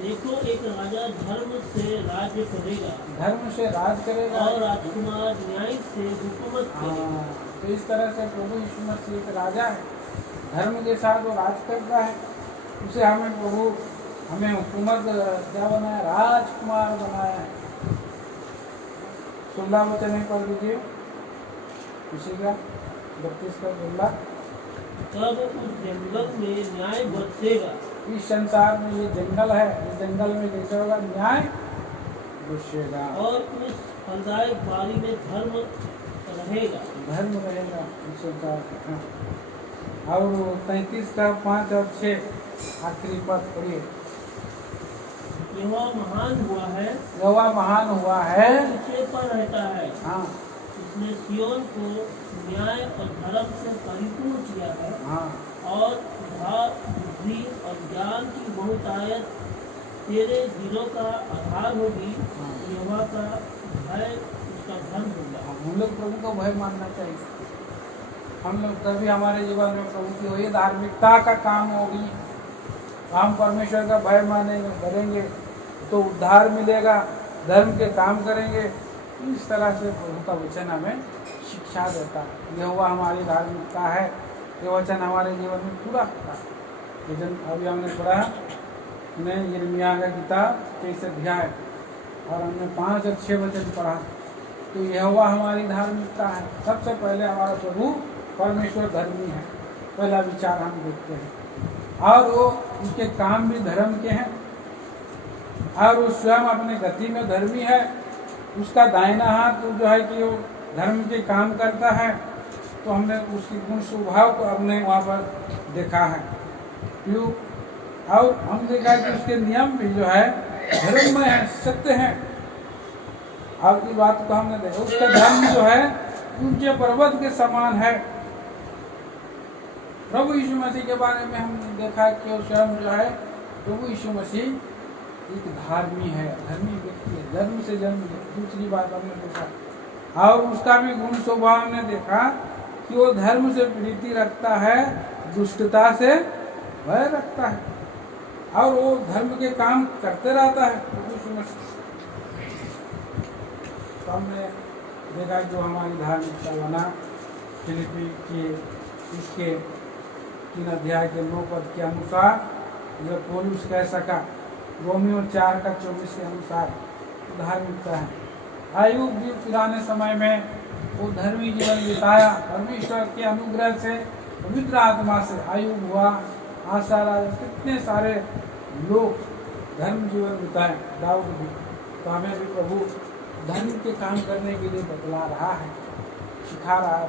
देखो, एक राजा धर्म से राज्य करेगा, धर्म से राज करेगा, और राजकुमार न्याय से हुकूमत करेगा। तो इस तरह से प्रभु यीशु मसीह एक राजा है, धर्म के साथ वो राज करता है। उसे हमें हुकूमत क्या बनाया? राजकुमार बनाया है। 16 वचन में पढ़ लीजिए उसी का 32 का 16। तब उस जंगल में न्याय बरसेगा। इस संसार में ये जंगल है, इस जंगल में कैसे होगा? न्याय बरसेगा। और उस फलदायक बारी में धर्म रहेगा। धर्म रहेगा। हाँ। और 33 का 5 और 6 आखिरी पद पढ़िए। यहोवा महान हुआ है, यहोवा महान हुआ है, ऊंचे पर रहता है। हाँ उसने सिय्योन को न्याय और धर्म से परिपूर्ण किया है, हाँ और उद्धार, बुद्धि और ज्ञान की बहुतायत तेरे दिलों का आधार होगी। यहोवा का भय उसका धन होगा। हम लोग प्रभु को भय मानना चाहिए। हम लोग तभी हमारे जीवन में प्रभु की वही धार्मिकता का काम होगी। हम परमेश्वर का भय मानेंगे, करेंगे तो उद्धार मिलेगा, धर्म के काम करेंगे। इस तरह से प्रभु का वचन हमें शिक्षा देता है। यहोवा हमारी धार्मिकता है, ये वचन हमारे जीवन में पूरा होता है। लेकिन अभी हमने पढ़ा यिर्मयाह का किताब 23 अध्याय, और हमने 5 और 6 वचन पढ़ा। तो यहोवा हमारी धार्मिकता है। सबसे पहले हमारा प्रभु परमेश्वर धर्मी है, पहला विचार हम देखते हैं। और वो उसके काम भी धर्म के हैं, और वो स्वयं अपने गति में धर्मी है। उसका दाहिना हाथ जो है कि वो धर्म के काम करता है। तो हमने उसकी गुण स्वभाव को हमने वहाँ पर देखा है। क्यों? और हम देखा कि उसके नियम भी जो है धर्म में है, सत्य है। और की बात को हमने देखा, उसका धर्म जो है ऊंचे पर्वत के समान है। प्रभु यीशु मसीह के बारे में हमने देखा कि वो स्वयं जो है प्रभु यीशु मसीह एक धार्मी है, धर्मी व्यक्ति है, धर्म से जन्म है। दूसरी बात हमने देखा, और उसका भी गुण स्वभाव हमने देखा कि वो धर्म से प्रीति रखता है, दुष्टता से भय रखता है, और वो धर्म के काम करते रहता है। प्रभु यीशु मसीह हमने देखा जो हमारी धार्मिकता बना फिलिपी के इसके 3 अध्याय के 9 पद के अनुसार, जो पौलुस कह सका रोमियो 4 का 24 के अनुसार धार्मिकता है। आयुब भी पुराने समय में वो धर्मी जीवन बिताया। परमेश्वर के अनुग्रह से, पवित्र आत्मा से आयुब हुआ, आशा राजा, कितने सारे लोग धर्म जीवन बिताए। दाऊद भी। तो हमें भी प्रभु धर्म के काम करने के लिए बतला रहा है, सिखा रहा है।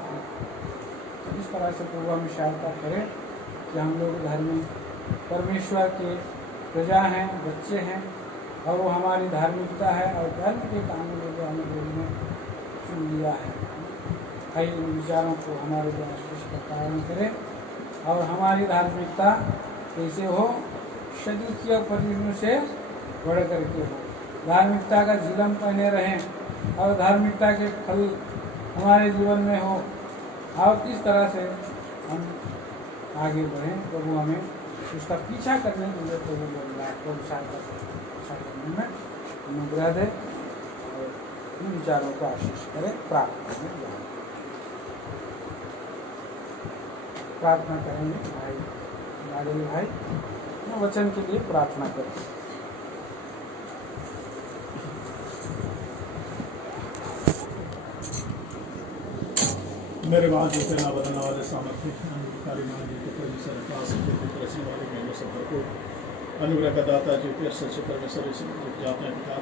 तो इस तरह से प्रभु हमें सहायता करे कि हम लोग धर्मी परमेश्वर के प्रजा हैं, बच्चे हैं, और वो हमारी धार्मिकता है, और धर्म के कामों में जो हमें देश में चुन लिया है। आइए इन विचारों को हमारे द्वारा का पालन करें, और हमारी धार्मिकता कैसे हो, सदुकिया परिजनों से बढ़ करके हो, धार्मिकता का झिलम पहने रहें, और धार्मिकता के फल हमारे जीवन में हो, और इस तरह से हम आगे बढ़ें। प्रभु हमें उसका पीछा करने के लिए प्रभु प्रोत्साहन करने में अनुग्रह दे, और इन विचारों को आशीष करें। प्रार्थना करेंगे भाई लाडली भाई, वचन के लिए प्रार्थना करें। मेरे बाद जो ना बदलने वाले सामर्थ्य कालीमान जी के प्रभु सरकार से रचने वाले मेरे सबको अनुग्रह का दाता जो सच्चे परमेश्वर जाते हैं पिता